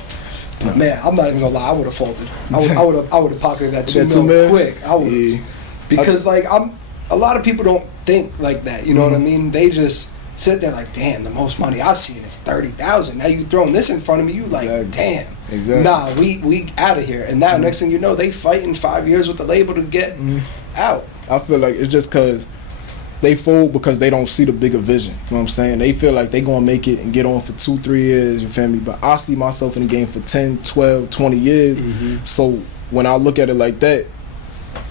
Man, I'm not even gonna lie. I would have folded. I would have pocketed that $2 million quick. I would, because like a lot of people don't think like that. You know what I mean? They just sit there like, damn, the most money I've seen is $30,000. Now you throwing this in front of me, you like, damn. Exactly. Nah, we out of here. And now next thing you know, they fighting 5 years with the label to get out. I feel like it's just because they fold because they don't see the bigger vision. You know what I'm saying? They feel like they gonna make it and get on for 2-3 years, you feel me? But I see myself in the game for 10, 12, 20 years. So when I look at it like that,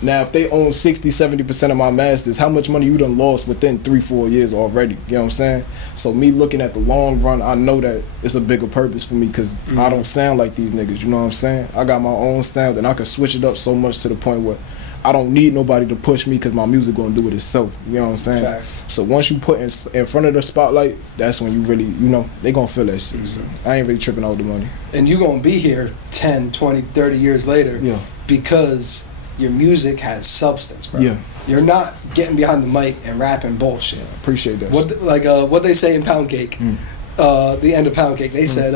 now if they own 60, 70% of my masters, how much money you done lost within 3-4 years already? You know what I'm saying? So me looking at the long run, I know that it's a bigger purpose for me because I don't sound like these niggas, you know what I'm saying? I got my own sound and I can switch it up so much to the point where I don't need nobody to push me because my music gonna do it itself. You know what I'm saying? Facts. So once you put in front of the spotlight, that's when you really, you know, they gonna feel that shit. So I ain't really tripping out the money. And you gonna be here 10, 20, 30 years later because your music has substance, bro. Yeah. You're not getting behind the mic and rapping bullshit. Appreciate that. What they say in Pound Cake, the end of Pound Cake, they said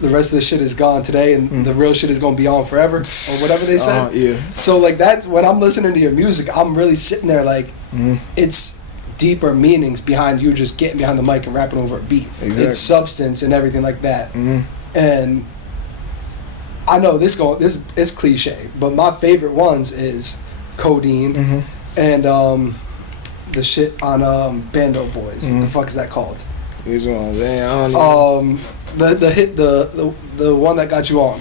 the rest of the shit is gone today and the real shit is gonna be on forever, or whatever they said. So like that's when I'm listening to your music, I'm really sitting there like it's deeper meanings behind you just getting behind the mic and rapping over a beat. Exactly. It's substance and everything like that. And I know this is cliche, but my favorite ones is Codeine and the shit on Bando Boys. What the fuck is that called? Which one, man? I don't know. The hit, the one that got you on,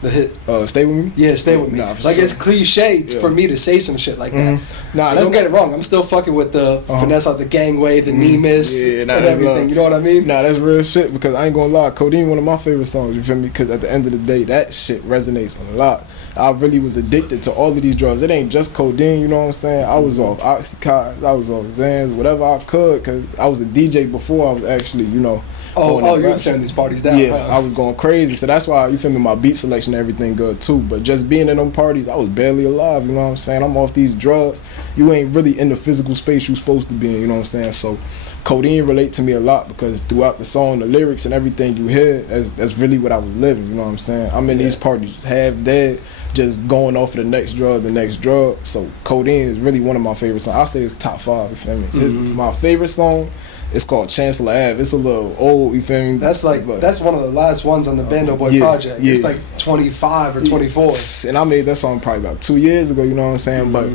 the hit. Stay With Me? Yeah, Stay With Me. Nah, like, it's cliche for me to say some shit like that. Nah, don't get it wrong. I'm still fucking with the finesse out the gangway, the knee miss, and everything. Love. You know what I mean? Nah, that's real shit because I ain't gonna lie. Codeine, one of my favorite songs, you feel me? Because at the end of the day, that shit resonates a lot. I really was addicted to all of these drugs. It ain't just codeine, you know what I'm saying? I was off Oxycontin, I was off Xans, whatever I could, because I was a DJ before I was actually, you know. Oh, you were tearing these parties down. Yeah, I was going crazy. So that's why, you feel me, my beat selection and everything good too. But just being in them parties, I was barely alive, you know what I'm saying? I'm off these drugs. You ain't really in the physical space you supposed to be in, you know what I'm saying? So codeine relate to me a lot because throughout the song, the lyrics and everything you hear, that's really what I was living, you know what I'm saying? I'm in these parties half dead, just going off of the next drug. So codeine is really one of my favorite songs. I say it's top 5, you feel me? It's my favorite song. It's called Chancellor Ave. It's a little old, you feel me? That's one of the last ones on the Bando Boy project. It's like 25 or 24. And I made that song probably about 2 years ago, you know what I'm saying? But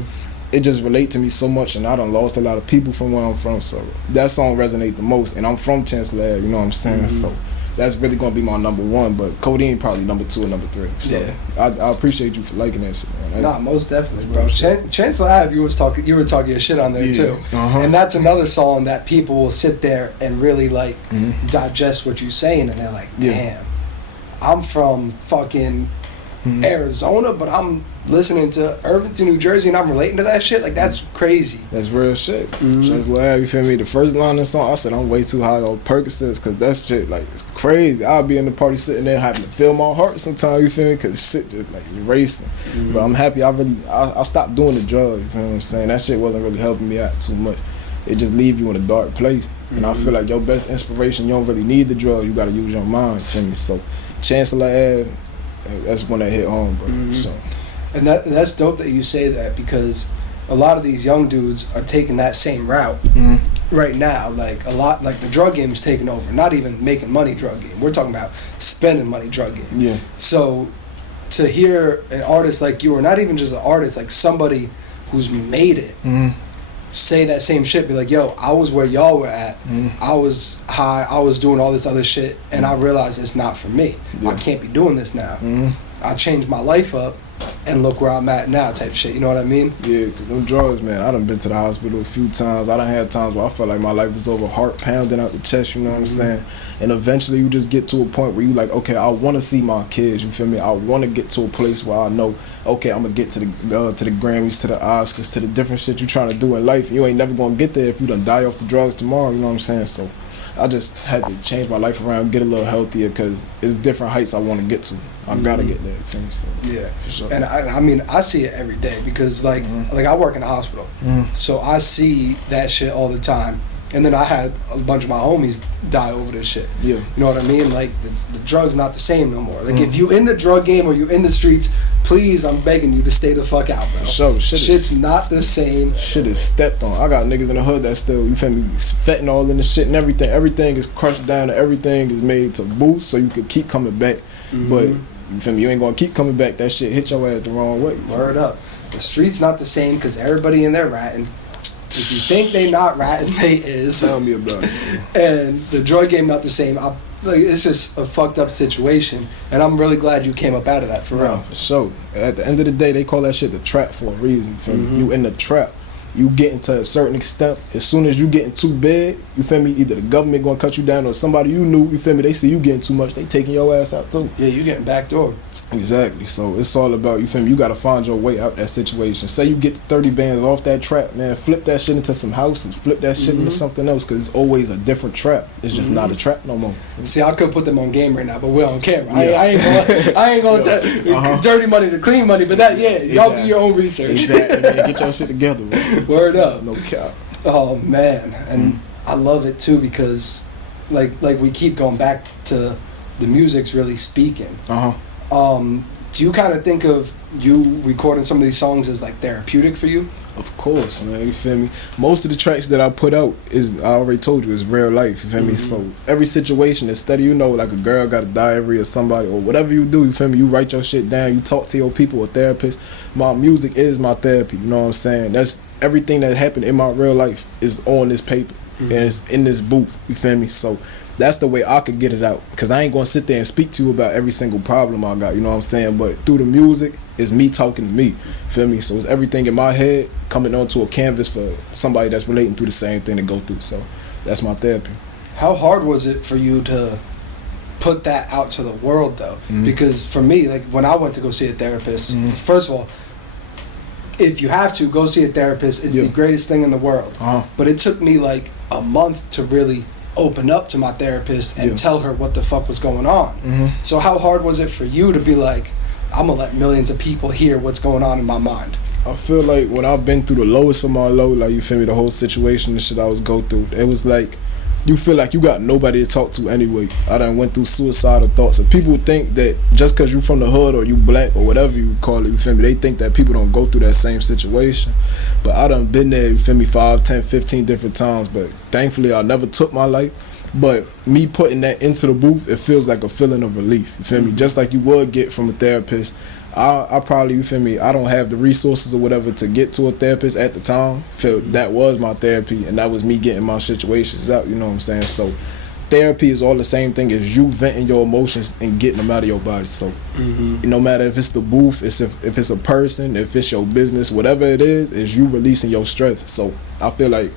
it just relate to me so much, and I done lost a lot of people from where I'm from, so that song resonate the most. And I'm from Chancellor Ave, you know what I'm saying? So that's really gonna be my number 1, but Codeine probably number 2 or number 3. So I appreciate you for liking that shit, man. Nah, most definitely, bro. Chancellor Ave, you were talking your shit on there too, and that's another song that people will sit there and really like digest what you're saying, and they're like, damn, I'm from fucking Arizona, but I'm listening to Irvington, New Jersey, and I'm relating to that shit. Like, that's crazy. That's real shit. Just like, you feel me? The first line of the song, I said I'm way too high on Percocets, because that shit, like, it's crazy. I'll be in the party sitting there having to feel my heart sometimes, you feel me? Because shit just, like, racing. But I'm happy I stopped doing the drugs, you feel what I'm saying? That shit wasn't really helping me out too much. It just leave you in a dark place. And I feel like your best inspiration, you don't really need the drug, you got to use your mind, you feel me? So, Chancellor Ave, that's when that hit home, bro. So. And that's dope that you say that, because a lot of these young dudes are taking that same route right now. Like, a lot, like, the drug game is taking over. Not even making money drug game. We're talking about spending money drug game. Yeah. So to hear an artist like you, or not even just an artist, like somebody who's made it, say that same shit, be like, yo, I was where y'all were at. I was high, I was doing all this other shit, and I realized it's not for me. I can't be doing this now. I changed my life up, and look where I'm at now, type shit. You know what I mean? Yeah, because them drugs, man, I done been to the hospital a few times. I done had times where I felt like my life was over, heart pounding out the chest, you know what I'm saying? And eventually you just get to a point where you like, okay, I want to see my kids, you feel me? I want to get to a place where I know, okay, I'm going to get to the Grammys, to the Oscars, to the different shit you trying to do in life. You ain't never going to get there if you done die off the drugs tomorrow, you know what I'm saying? So I just had to change my life around, get a little healthier, because it's different heights I want to get to. I gotta get there. So, yeah, for sure. And I mean, I see it every day, because like I work in a hospital, so I see that shit all the time. And then I had a bunch of my homies die over this shit. Yeah, you know what I mean? Like, the drug's not the same no more. Like, if you in the drug game or you in the streets, please, I'm begging you to stay the fuck out, bro. For sure. Shit's not the same. Shit is stepped on. I got niggas in the hood that still, you feel me, fentanyl in the shit and everything. Everything is crushed down and everything is made to boost so you could keep coming back. But you feel me, you ain't gonna keep coming back. That shit hit your ass the wrong way. Word up. The street's not the same, because everybody in there ratting. If you think they not ratting, they is. Tell me about it. And the drug game not the same. It's just a fucked up situation, and I'm really glad you came up out of that, for real. For sure. At the end of the day, they call that shit the trap for a reason. You feel me? You in the trap. You getting to a certain extent. As soon as you getting too big, you feel me, either the government gonna cut you down or somebody you knew, you feel me, they see you getting too much, they taking your ass out too. Yeah, you getting backdoored. Exactly. So it's all about, you feel me, you gotta find your way out that situation. Say you get the 30 bands off that trap, man, flip that shit into some houses, flip that shit into something else, because it's always a different trap. It's just not a trap no more. See, I could put them on game right now, but we're on camera. I ain't gonna tell dirty money to clean money, but that, y'all do your own research. Exactly, man. Get your shit together, bro. Word up. No cap. Oh man, and I love it too, because like we keep going back to the music's really speaking. Do you kind of think of you recording some of these songs as like therapeutic for you? Of course, man. You feel me? Most of the tracks that I put out is, I already told you, is real life. You feel me? So every situation is steady. You know, like a girl got a diary or somebody or whatever you do. You feel me? You write your shit down. You talk to your people, a therapist. My music is my therapy. You know what I'm saying? That's everything that happened in my real life is on this paper and it's in this booth. You feel me? So that's the way I could get it out, because I ain't gonna sit there and speak to you about every single problem I got, you know what I'm saying? But through the music, it's me talking to me, feel me? So it's everything in my head coming onto a canvas for somebody that's relating through the same thing to go through. So that's my therapy. How hard was it for you to put that out to the world though? Because for me, like when I went to go see a therapist, first of all, if you have to go see a therapist, it's the greatest thing in the world. But it took me like a month to really open up to my therapist and tell her what the fuck was going on. So how hard was it for you to be like, I'm gonna let millions of people hear what's going on in my mind? I feel like when I've been through the lowest of my low, like, you feel me, the whole situation, the shit I was go through, it was like, you feel like you got nobody to talk to anyway. I done went through suicidal thoughts. And people think that just because you from the hood or you black or whatever you call it, you feel me, they think that people don't go through that same situation. But I done been there, you feel me, 5, 10, 15 different times. But thankfully, I never took my life. But me putting that into the booth, it feels like a feeling of relief. You feel me? Just like you would get from a therapist. I probably, you feel me, I don't have the resources or whatever to get to a therapist at the time. Feel that was my therapy, and that was me getting my situations out, you know what I'm saying? So therapy is all the same thing as you venting your emotions and getting them out of your body. So no matter if it's the booth, if it's a person, if it's your business, whatever it is you releasing your stress. So I feel like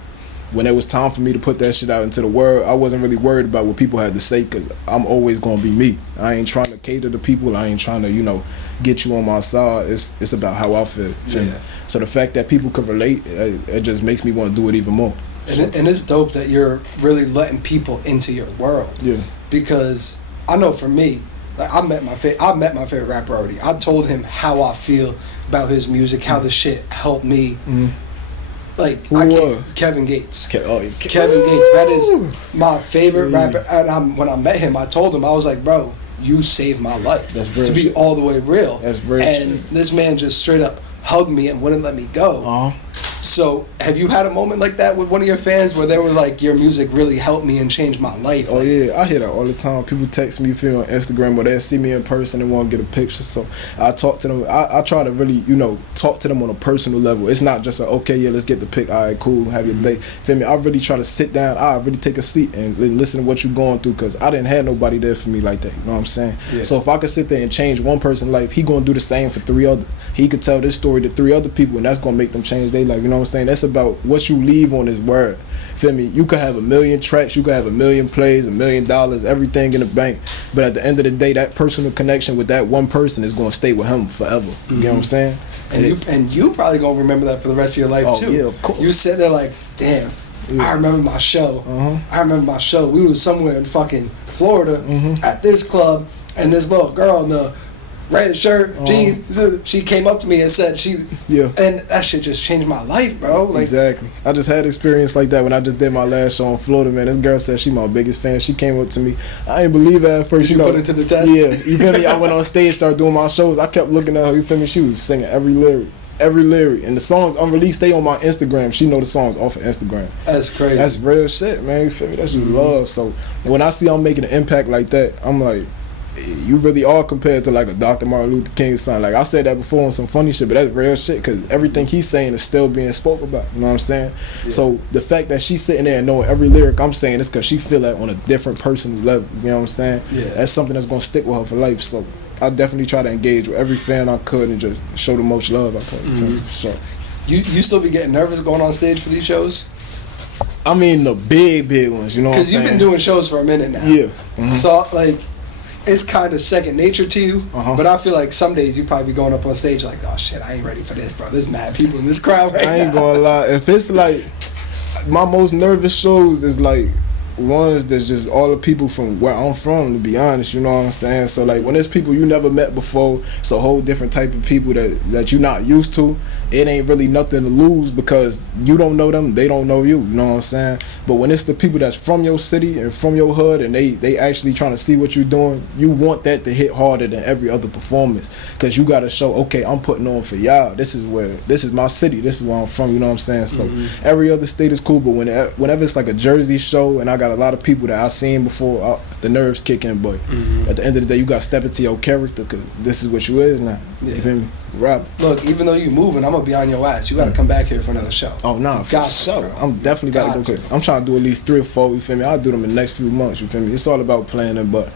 when it was time for me to put that shit out into the world, I wasn't really worried about what people had to say, because I'm always gonna be me. I ain't trying to cater to people. I ain't trying to, you know, get you on my side. It's about how I feel. Yeah. So the fact that people could relate, it just makes me want to do it even more. And it's dope that you're really letting people into your world. Yeah. Because I know for me, like I met my favorite rapper already. I told him how I feel about his music, how the shit helped me. Like Kevin Gates. Kevin Gates. That is my favorite rapper. And when I met him, I told him, I was like, bro, you saved my life. That's very to be shit. all the way real. That's very And shit. this man just straight up hugged me and wouldn't let me go. So, have you had a moment like that with one of your fans where they were like, your music really helped me and changed my life? Oh like, yeah, I hear that all the time. People text me, you feel, on Instagram, or they'll see me in person and want to get a picture. So I talk to them. I try to really, you know, talk to them on a personal level. It's not just a, okay, yeah, let's get the pic. All right, cool, have your day. Feel me? I really try to sit down. I really take a seat and listen to what you're going through, because I didn't have nobody there for me like that. You know what I'm saying? Yeah. So if I could sit there and change one person's life, he gonna do the same for 3 others. He could tell this story to 3 other people, and that's gonna make them change their life. You know what I'm saying? That's about what you leave on his word. Feel me? You could have 1 million tracks, you could have 1 million plays, $1 million, everything in the bank, but at the end of the day, that personal connection with that one person is going to stay with him forever. You know what I'm saying? And you probably gonna remember that for the rest of your life too. Yeah, of course. You sit there like, damn, I remember my show. I remember my show. We was somewhere in fucking Florida at this club, and this little girl in the red shirt, jeans, she came up to me and said and that shit just changed my life, bro. Like, exactly. I just had experience like that when I just did my last show in Florida, man. This girl said she my biggest fan. She came up to me. I didn't believe it at first. Did you know, put it to the test? Yeah, you feel me? I went on stage, started doing my shows. I kept looking at her, you feel me? She was singing every lyric. And the songs unreleased, they on my Instagram. She know the songs off of Instagram. That's crazy. That's real shit, man. You feel me? That's just love. So when I see I'm making an impact like that, I'm like, you really are compared to like a Dr. Martin Luther King's son. Like I said that before on some funny shit, but that's real shit, because everything he's saying is still being spoke about. You know what I'm saying? Yeah. So the fact that she's sitting there and knowing every lyric I'm saying is because she feel that on a different personal level. You know what I'm saying? Yeah. That's something that's gonna stick with her for life. So I definitely try to engage with every fan I could and just show the most love I could. So you still be getting nervous going on stage for these shows? I mean the big ones, you know what I'm saying? Because you've been doing shows for a minute now. Yeah. So like, it's kind of second nature to you, but I feel like some days you probably be going up on stage like, oh shit, I ain't ready for this, bro. There's mad people in this crowd right now. I ain't gonna lie. If it's like, my most nervous shows is like ones that's just all the people from where I'm from, to be honest, you know what I'm saying? So like when there's people you never met before, it's a whole different type of people that you're not used to. It ain't really nothing to lose, because you don't know them, they don't know you know what I'm saying? But when it's the people that's from your city and from your hood, and they actually trying to see what you're doing, you want that to hit harder than every other performance, because you got to show, okay, I'm putting on for y'all. This is my city, this is where I'm from, you know what I'm saying? So every other state is cool, but whenever it's like a Jersey show and I got a lot of people that I've seen before, the nerves kick in. But at the end of the day, you got to step into your character, because this is what you is now. You feel me? Right. Look, even though you're moving, I'm gonna be on your ass. You gotta come back here for another show. Oh nah, for sure. I'm definitely about to go. I'm trying to do at least 3 or 4. You feel me? I'll do them in the next few months. You feel me? It's all about planning. But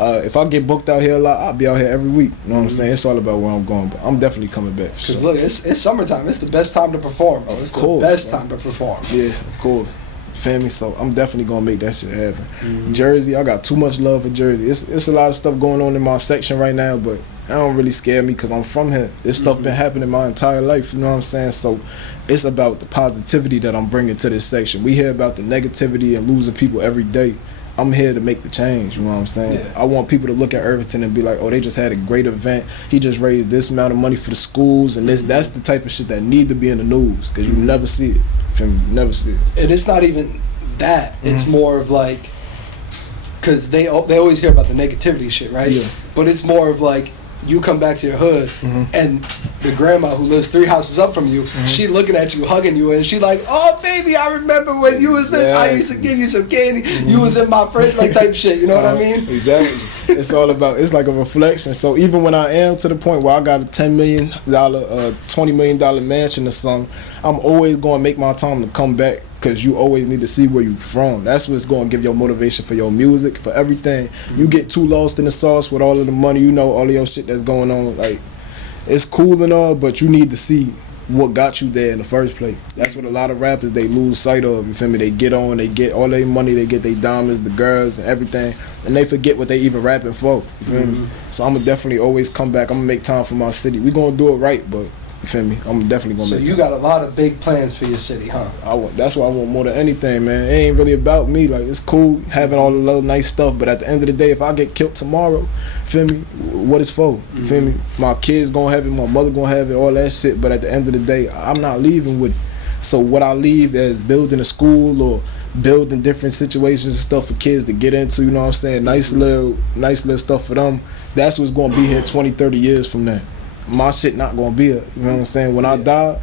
if I get booked out here a lot, I'll be out here every week. You know what I'm saying? It's all about where I'm going. But I'm definitely coming back. Because look, it's summertime. It's the best time to perform. Bro. It's the best time to perform. Yeah, of course. Feel me? So I'm definitely gonna make that shit happen. Jersey, I got too much love for Jersey. It's a lot of stuff going on in my section right now, but it don't really scare me because I'm from here. This stuff been happening my entire life, you know what I'm saying? So it's about the positivity that I'm bringing to this section. We hear about the negativity and losing people every day. I'm here to make the change, you know what I'm saying? Yeah. I want people to look at Irvington and be like, oh, they just had a great event. He just raised this amount of money for the schools and this. That's the type of shit that need to be in the news, because you never see it. You never see it. And it's not even that. It's more of like, because they always hear about the negativity shit, right? Yeah. But it's more of like, you come back to your hood and the grandma who lives 3 houses up from you, she looking at you, hugging you, and she like, oh baby, I remember when you was this, I used to give you some candy, you was in my fridge, like type shit, you know what I mean? Exactly. It's all about, it's like a reflection. So even when I am to the point where I got a $10 million, $20 million mansion or something, I'm always going to make my time to come back, because you always need to see where you from. That's what's going to give your motivation for your music, for everything. You get too lost in the sauce with all of the money, you know, all of your shit that's going on. Like, it's cool and all, but you need to see what got you there in the first place. That's what a lot of rappers, they lose sight of, you feel me? They get on, they get all their money, they get their diamonds, the girls and everything, and they forget what they even rapping for, you feel me? So I'm gonna definitely always come back. I'm gonna make time for my city. We gonna do it right, but you feel me? I'm definitely gonna So make you time. got a lot of big plans for your city, huh? That's what I want more than anything, man. It ain't really about me. Like, it's cool having all the little nice stuff, but at the end of the day, if I get killed tomorrow, feel me, what it's for? You feel me? My kids gonna have it, my mother gonna have it, all that shit, but at the end of the day, I'm not leaving with it. So what I leave is building a school or building different situations and stuff for kids to get into, you know what I'm saying? Nice little stuff for them. That's what's gonna be here 20, 30 years from now. My shit not gonna be here, you know what I'm saying? When I die,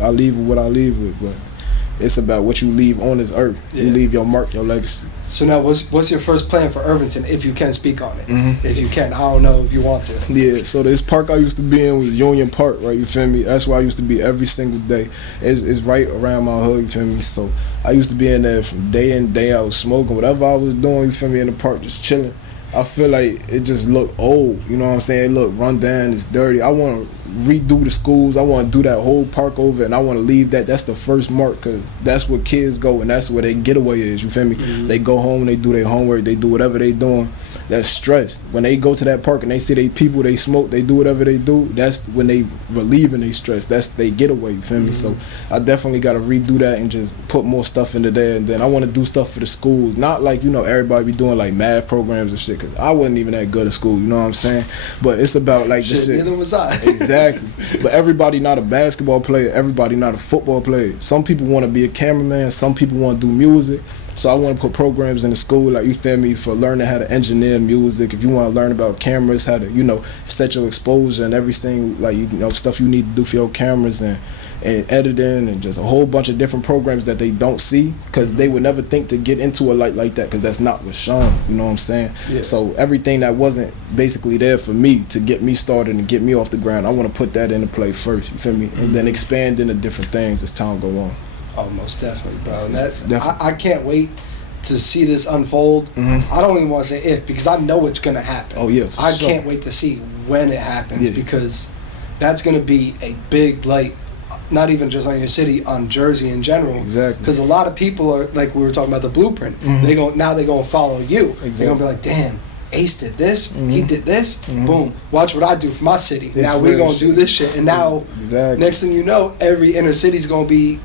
I leave with what I leave with, but it's about what you leave on this earth. You leave your mark, your legacy. So now, what's your first plan for Irvington, if you can speak on it? If you can, I don't know if you want to. Yeah, so this park I used to be in was Union Park, right? You feel me? That's where I used to be every single day. It's right around my hood, you feel me? So I used to be in there from day in, day out, smoking, whatever I was doing, you feel me, in the park, just chilling. I feel like it just looked old, you know what I'm saying? It looked run down, it's dirty. I want to redo the schools. I want to do that whole park over, and I want to leave that. That's the first mark, because that's where kids go, and that's where their getaway is, you feel me? They go home, they do their homework, they do whatever they doing. That's stress. When they go to that park and they see they people, they smoke, they do whatever they do, that's when they relieving their stress. That's they getaway, you feel me? So I definitely got to redo that and just put more stuff into there. And then I want to do stuff for the schools. Not like, you know, everybody be doing like math programs and shit, because I wasn't even that good at school, you know what I'm saying? But it's about like this shit. Neither was I. Exactly. But everybody not a basketball player, everybody not a football player. Some people want to be a cameraman, some people want to do music. So I want to put programs in the school, like, you feel me, for learning how to engineer music. If you want to learn about cameras, how to, you know, set your exposure and everything, like, you know, stuff you need to do for your cameras and editing and just a whole bunch of different programs that they don't see, because they would never think to get into a light like that, because that's not what's shown, you know what I'm saying? Yeah. So everything that wasn't basically there for me to get me started and get me off the ground, I want to put that into play first, you feel me? And then expand into different things as time go on. Oh, most definitely, bro. And that I can't wait to see this unfold. I don't even want to say if, because I know it's going to happen. Oh, yeah. I can't wait to see when it happens, because that's going to be a big light, not even just on your city, on Jersey in general. Exactly. Because a lot of people are, like we were talking about the blueprint, they're going to follow you. Exactly. They're going to be like, damn, Ace did this, he did this, boom, watch what I do for my city. It's now we're going to do this shit. And now, next thing you know, every inner city's going to be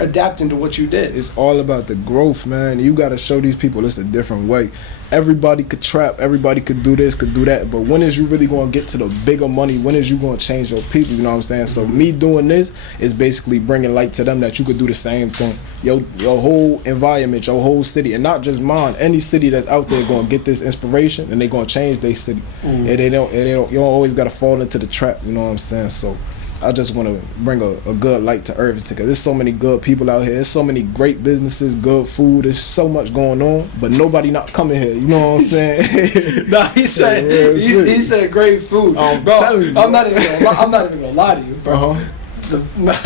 adapting to what you did. It's all about the growth, man. You got to show these people it's a different way. Everybody could trap, everybody could do this, could do that, but when is you really going to get to the bigger money? When is you going to change your people? You know what I'm saying? So me doing this is basically bringing light to them that you could do the same thing. Your whole environment, your whole city, and not just mine, any city that's out there going to get this inspiration and they're going to change their city. And you don't always got to fall into the trap, you know what I'm saying? So I just want to bring a good light to Irvington, because there's so many good people out here. There's so many great businesses, good food. There's so much going on, but nobody not coming here. You know what I'm saying? Nah, he said great food, bro. I'm not even gonna lie to you, bro.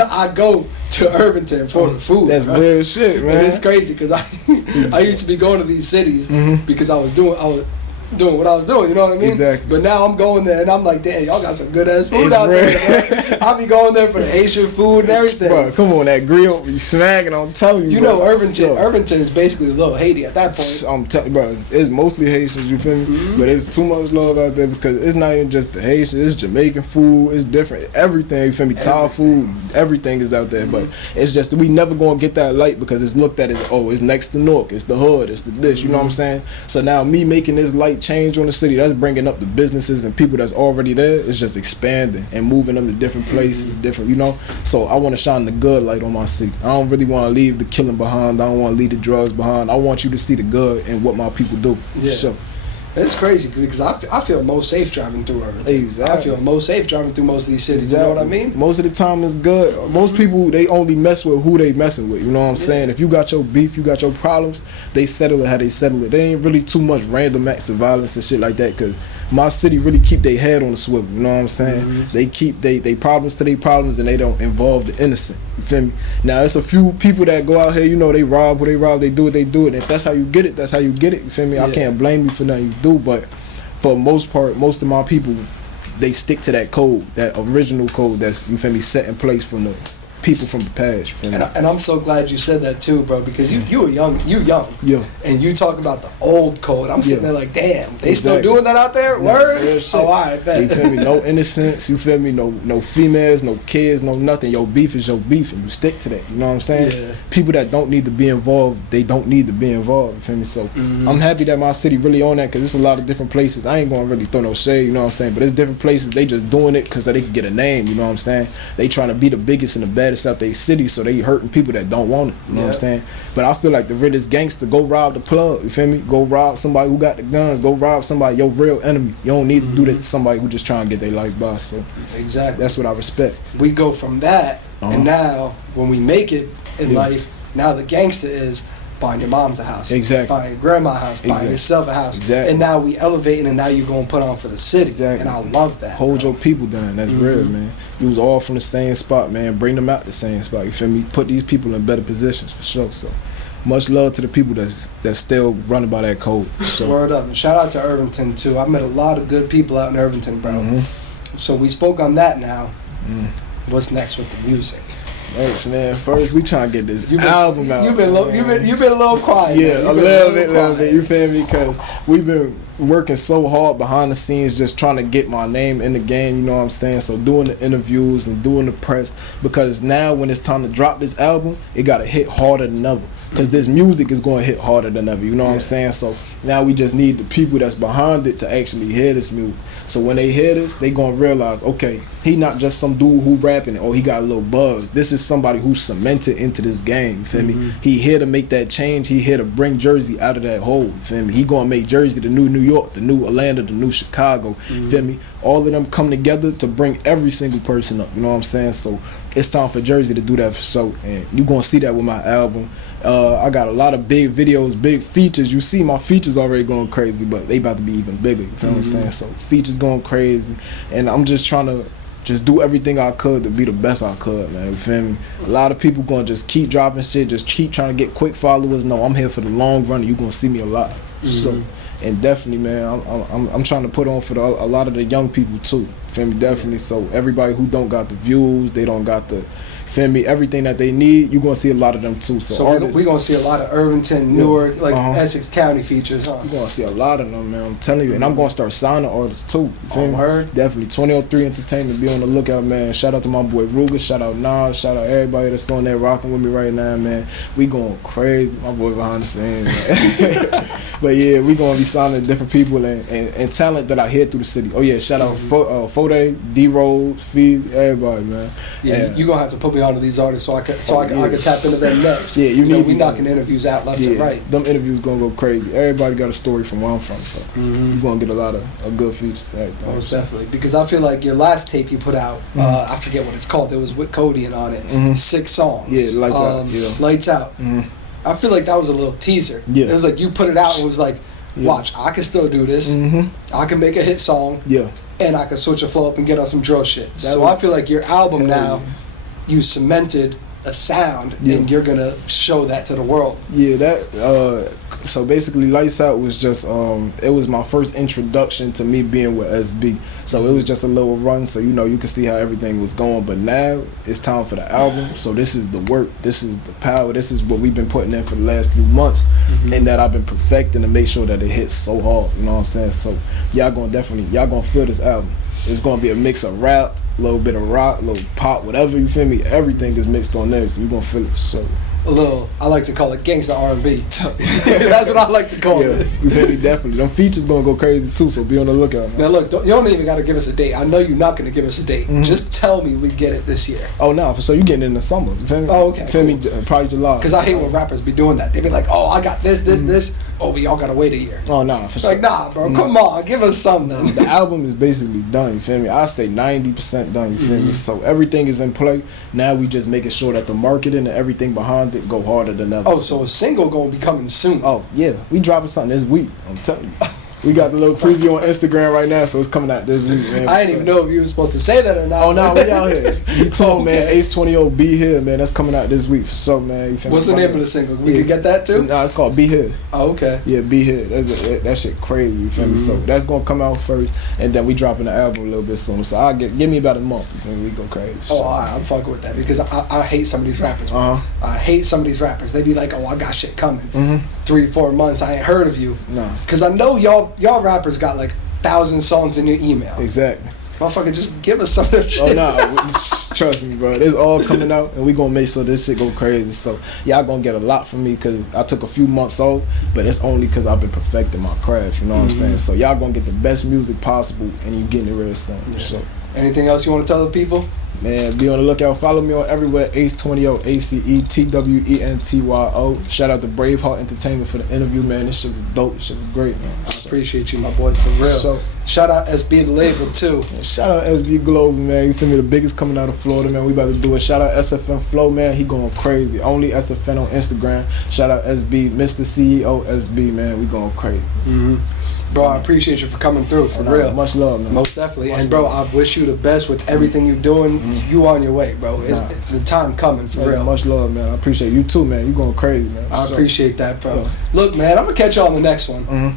I go to Irvington for the food. That's real shit, man. And it's crazy because I used to be going to these cities because I was doing what I was doing, you know what I mean? Exactly. But now I'm going there and I'm like, damn, y'all got some good ass food out there. I'll be going there for the Asian food and everything. Bro, come on, that grill be snagging, I'm telling you. You know, Irvington is basically a little Haiti at that point. I'm telling you, bro, it's mostly Haitians, you feel me? But it's too much love out there, because it's not even just the Haitians, it's Jamaican food, it's different, everything, you feel me? Thai food, everything is out there, but it's just, we never gonna get that light because it's looked at as, oh, it's next to Newark, it's the hood, it's the this, you know what I'm saying? So now me making this light change on the city, that's bringing up the businesses and people that's already there. It's just expanding and moving them to different places, different, you know. So I want to shine the good light on my city. I don't really want to leave the killing behind. I don't want to leave the drugs behind. I want you to see the good in what my people do. Yeah. Sure. It's crazy because I feel most safe driving through Irvington. Exactly. I feel most safe driving through most of these cities. Exactly. You know what I mean? Most of the time it's good. Most people, they only mess with who they messing with. You know what I'm saying? If you got your beef, you got your problems, they settle it how they settle it. They ain't really too much random acts of violence and shit like that, because my city really keep their head on the swivel. You know what I'm saying? They keep they problems to their problems, and they don't involve the innocent. You feel me? Now, it's a few people that go out here, you know, they rob who they rob, they do what they do it. And if that's how you get it, that's how you get it. You feel me? I can't blame you for nothing you do, but for the most part, most of my people, they stick to that code, that original code that's, you feel me, set in place from the people from the past. You feel me? And I'm so glad you said that too, bro, because you young, Yeah. and you talk about the old code. I'm sitting there like, damn, they still Exactly. doing that out there? Yeah, Word? real shit. Oh, all right, bet. You feel me? No innocence. You feel me? No females, no kids, no nothing. Your beef is your beef, and you stick to that. You know what I'm saying? Yeah. People that don't need to be involved, they don't need to be involved. You feel me? So I'm happy that my city really on that, because it's a lot of different places. I ain't gonna really throw no shade. You know what I'm saying? But it's different places. They just doing it because they can get a name. You know what I'm saying? They trying to be the biggest and the baddest out their city, so they hurting people that don't want it. You know what I'm saying? But I feel like the realest gangster, go rob the plug. You feel me? Go rob somebody who got the guns. Go rob somebody, your real enemy. You don't need to do that to somebody who just trying to get their life by. So Exactly. that's what I respect. We go from that, and now when we make it in Yeah. life, now the gangster is buying your mom's a house, Exactly. buying your grandma's a house, buying Exactly. yourself a house, Exactly. and now we elevating, and now you're going to put on for the city, Exactly. and I love that. Hold bro. your people down. That's real, man. You was all from the same spot, man. Bring them out the same spot. You feel me? Put these people in better positions for sure. So much love to the people that's still running by that code. For sure. Word up. And shout out to Irvington, too. I met a lot of good people out in Irvington, bro. So we spoke on that now. What's next with the music? Thanks, man. First, we trying to get this You've been, album out. You've been a little quiet. Yeah, man. a You've been little bit. quiet. You feel me? Because we've been working so hard behind the scenes, just trying to get my name in the game. You know what I'm saying? So doing the interviews and doing the press, because now when it's time to drop this album, it gotta hit harder than ever. Because this music is going to hit harder than ever. You know what I'm saying? So now we just need the people that's behind it to actually hear this music. So when they hear this, they gonna realize, okay, he not just some dude who rapping or he got a little buzz. This is somebody who's cemented into this game. You feel me? He here to make that change. He here to bring Jersey out of that hole. You feel me? He gonna make Jersey the new New York, the new Atlanta, the new Chicago. You feel me? All of them come together to bring every single person up. You know what I'm saying? So it's time for Jersey to do that for sure. And you gonna see that with my album. I got a lot of big videos, big features. You see my features already going crazy, but they about to be even bigger. You feel what I'm saying? So features going crazy, and I'm just trying to just do everything I could to be the best I could, man. You feel me? A lot of people gonna just keep dropping shit, just keep trying to get quick followers. No, I'm here for the long run, and you gonna see me a lot. So, and definitely, man, I'm trying to put on for a lot of the young people too. You feel me? Definitely. So everybody who don't got the views, they don't got the, feel me, everything that they need, you're gonna see a lot of them too. So we're gonna see a lot of Irvington, Newark, like Essex County features, huh? You're gonna see a lot of them, man. I'm telling you. And I'm gonna start signing artists too. You feel me? Word. Definitely. 2003 Entertainment, be on the lookout, man. Shout out to my boy Ruger, shout out Nas, shout out everybody that's on there rocking with me right now, man. We going crazy. My boy behind the scenes, man. But yeah, we gonna be signing different people and talent that I hear through the city. Oh yeah, shout out Fode, D-Rose, Feed, everybody, man. Yeah, you gonna have to put me onto these artists so I could tap into them next. Yeah, you need we to, knocking interviews out left and right. Them interviews gonna go crazy. Everybody got a story from where I'm from, so you gonna get a lot of good features. Everything. Most definitely, because I feel like your last tape you put out, I forget what it's called. There was with Codian on it, 6 songs. Yeah, Lights Out. Yeah. Lights Out. I feel like that was a little teaser. Yeah. It was like you put it out and it was like, watch, I can still do this. I can make a hit song. Yeah. And I can switch a flow up and get on some drill shit. So I feel like your album now, you cemented a sound, and you're gonna show that to the world. Yeah, that so basically Lights Out was just it was my first introduction to me being with SB. So it was just a little run, so you know you can see how everything was going. But now it's time for the album. So this is the work, this is the power, this is what we've been putting in for the last few months, and that I've been perfecting to make sure that it hits so hard. You know what I'm saying? So y'all gonna feel this album. It's gonna be a mix of rap, a little bit of rock, a little pop, whatever, you feel me? Everything is mixed on there, so you're gonna feel it. So a little, I like to call it gangsta R&B. That's what I like to call it. You feel me? Definitely. Them features gonna go crazy too, so be on the lookout, man. Now look, you don't even gotta give us a date. I know you're not gonna give us a date. Just tell me we get it this year. Oh no, for sure. You getting in the summer. You feel me? Oh, okay. You feel me? Probably July. Because I hate when rappers be doing that. They be like, oh, I got this. Oh, but y'all gotta wait a year. Oh no, for sure. Like, nah, bro, come on, give us something. The album is basically done, you feel me? I say 90% done, you feel me? So everything is in play. Now we just making sure that the marketing and everything behind it go harder than ever. Oh, so a single gonna be coming soon. Oh yeah, we dropping something this week. I'm telling you. We got the little preview on Instagram right now, so it's coming out this week, man. I didn't even know if you were supposed to say that or not. Oh no, we out here. You told man, AceTwentyo, Be Here, man. That's coming out this week for so, man. What's the name of the single? We can get that too. Nah, it's called Be Here. Oh, okay. Yeah, Be Here. That shit crazy. You feel me? So that's gonna come out first, and then we dropping the album a little bit soon. So I give me about a month. You feel me? We go crazy. Oh, I'm fucking with that because I hate some of these rappers. I hate some of these rappers. They be like, oh, I got shit coming. 3-4 months, I ain't heard of you. Nah. Because I know y'all rappers got like 1,000 songs in your email. Exactly. Motherfucker, just give us some of that shit. Oh no, trust me, bro. It's all coming out, and we gonna make sure this shit go crazy. So y'all gonna get a lot from me because I took a few months off, but it's only because I've been perfecting my craft. You know what I'm saying? So y'all gonna get the best music possible, and you getting it real soon. Yeah. So. Anything else you want to tell the people? Man, be on the lookout. Follow me on everywhere. AceTwentyo, AceTwentyo. Shout out to BraveHeartEnt Entertainment for the interview, man. This shit was dope. This shit was great, man. I appreciate you, my boy, for real. So, shout out SB the label too. Man, shout out SB Global, man. You feel me? The biggest coming out of Florida, man. We about to do it. Shout out SFN Flow, man. He going crazy. Only SFN on Instagram. Shout out SB, Mr. CEO SB, man. We going crazy. Bro, I appreciate you for coming through, for real. Much love, man. Most definitely. And bro, I wish you the best with everything you're doing. You on your way, bro. It's the time coming, for real. Much love, man. I appreciate you too, man. You going crazy, man. I appreciate that, bro. Look, man, I'm gonna catch you on the next one.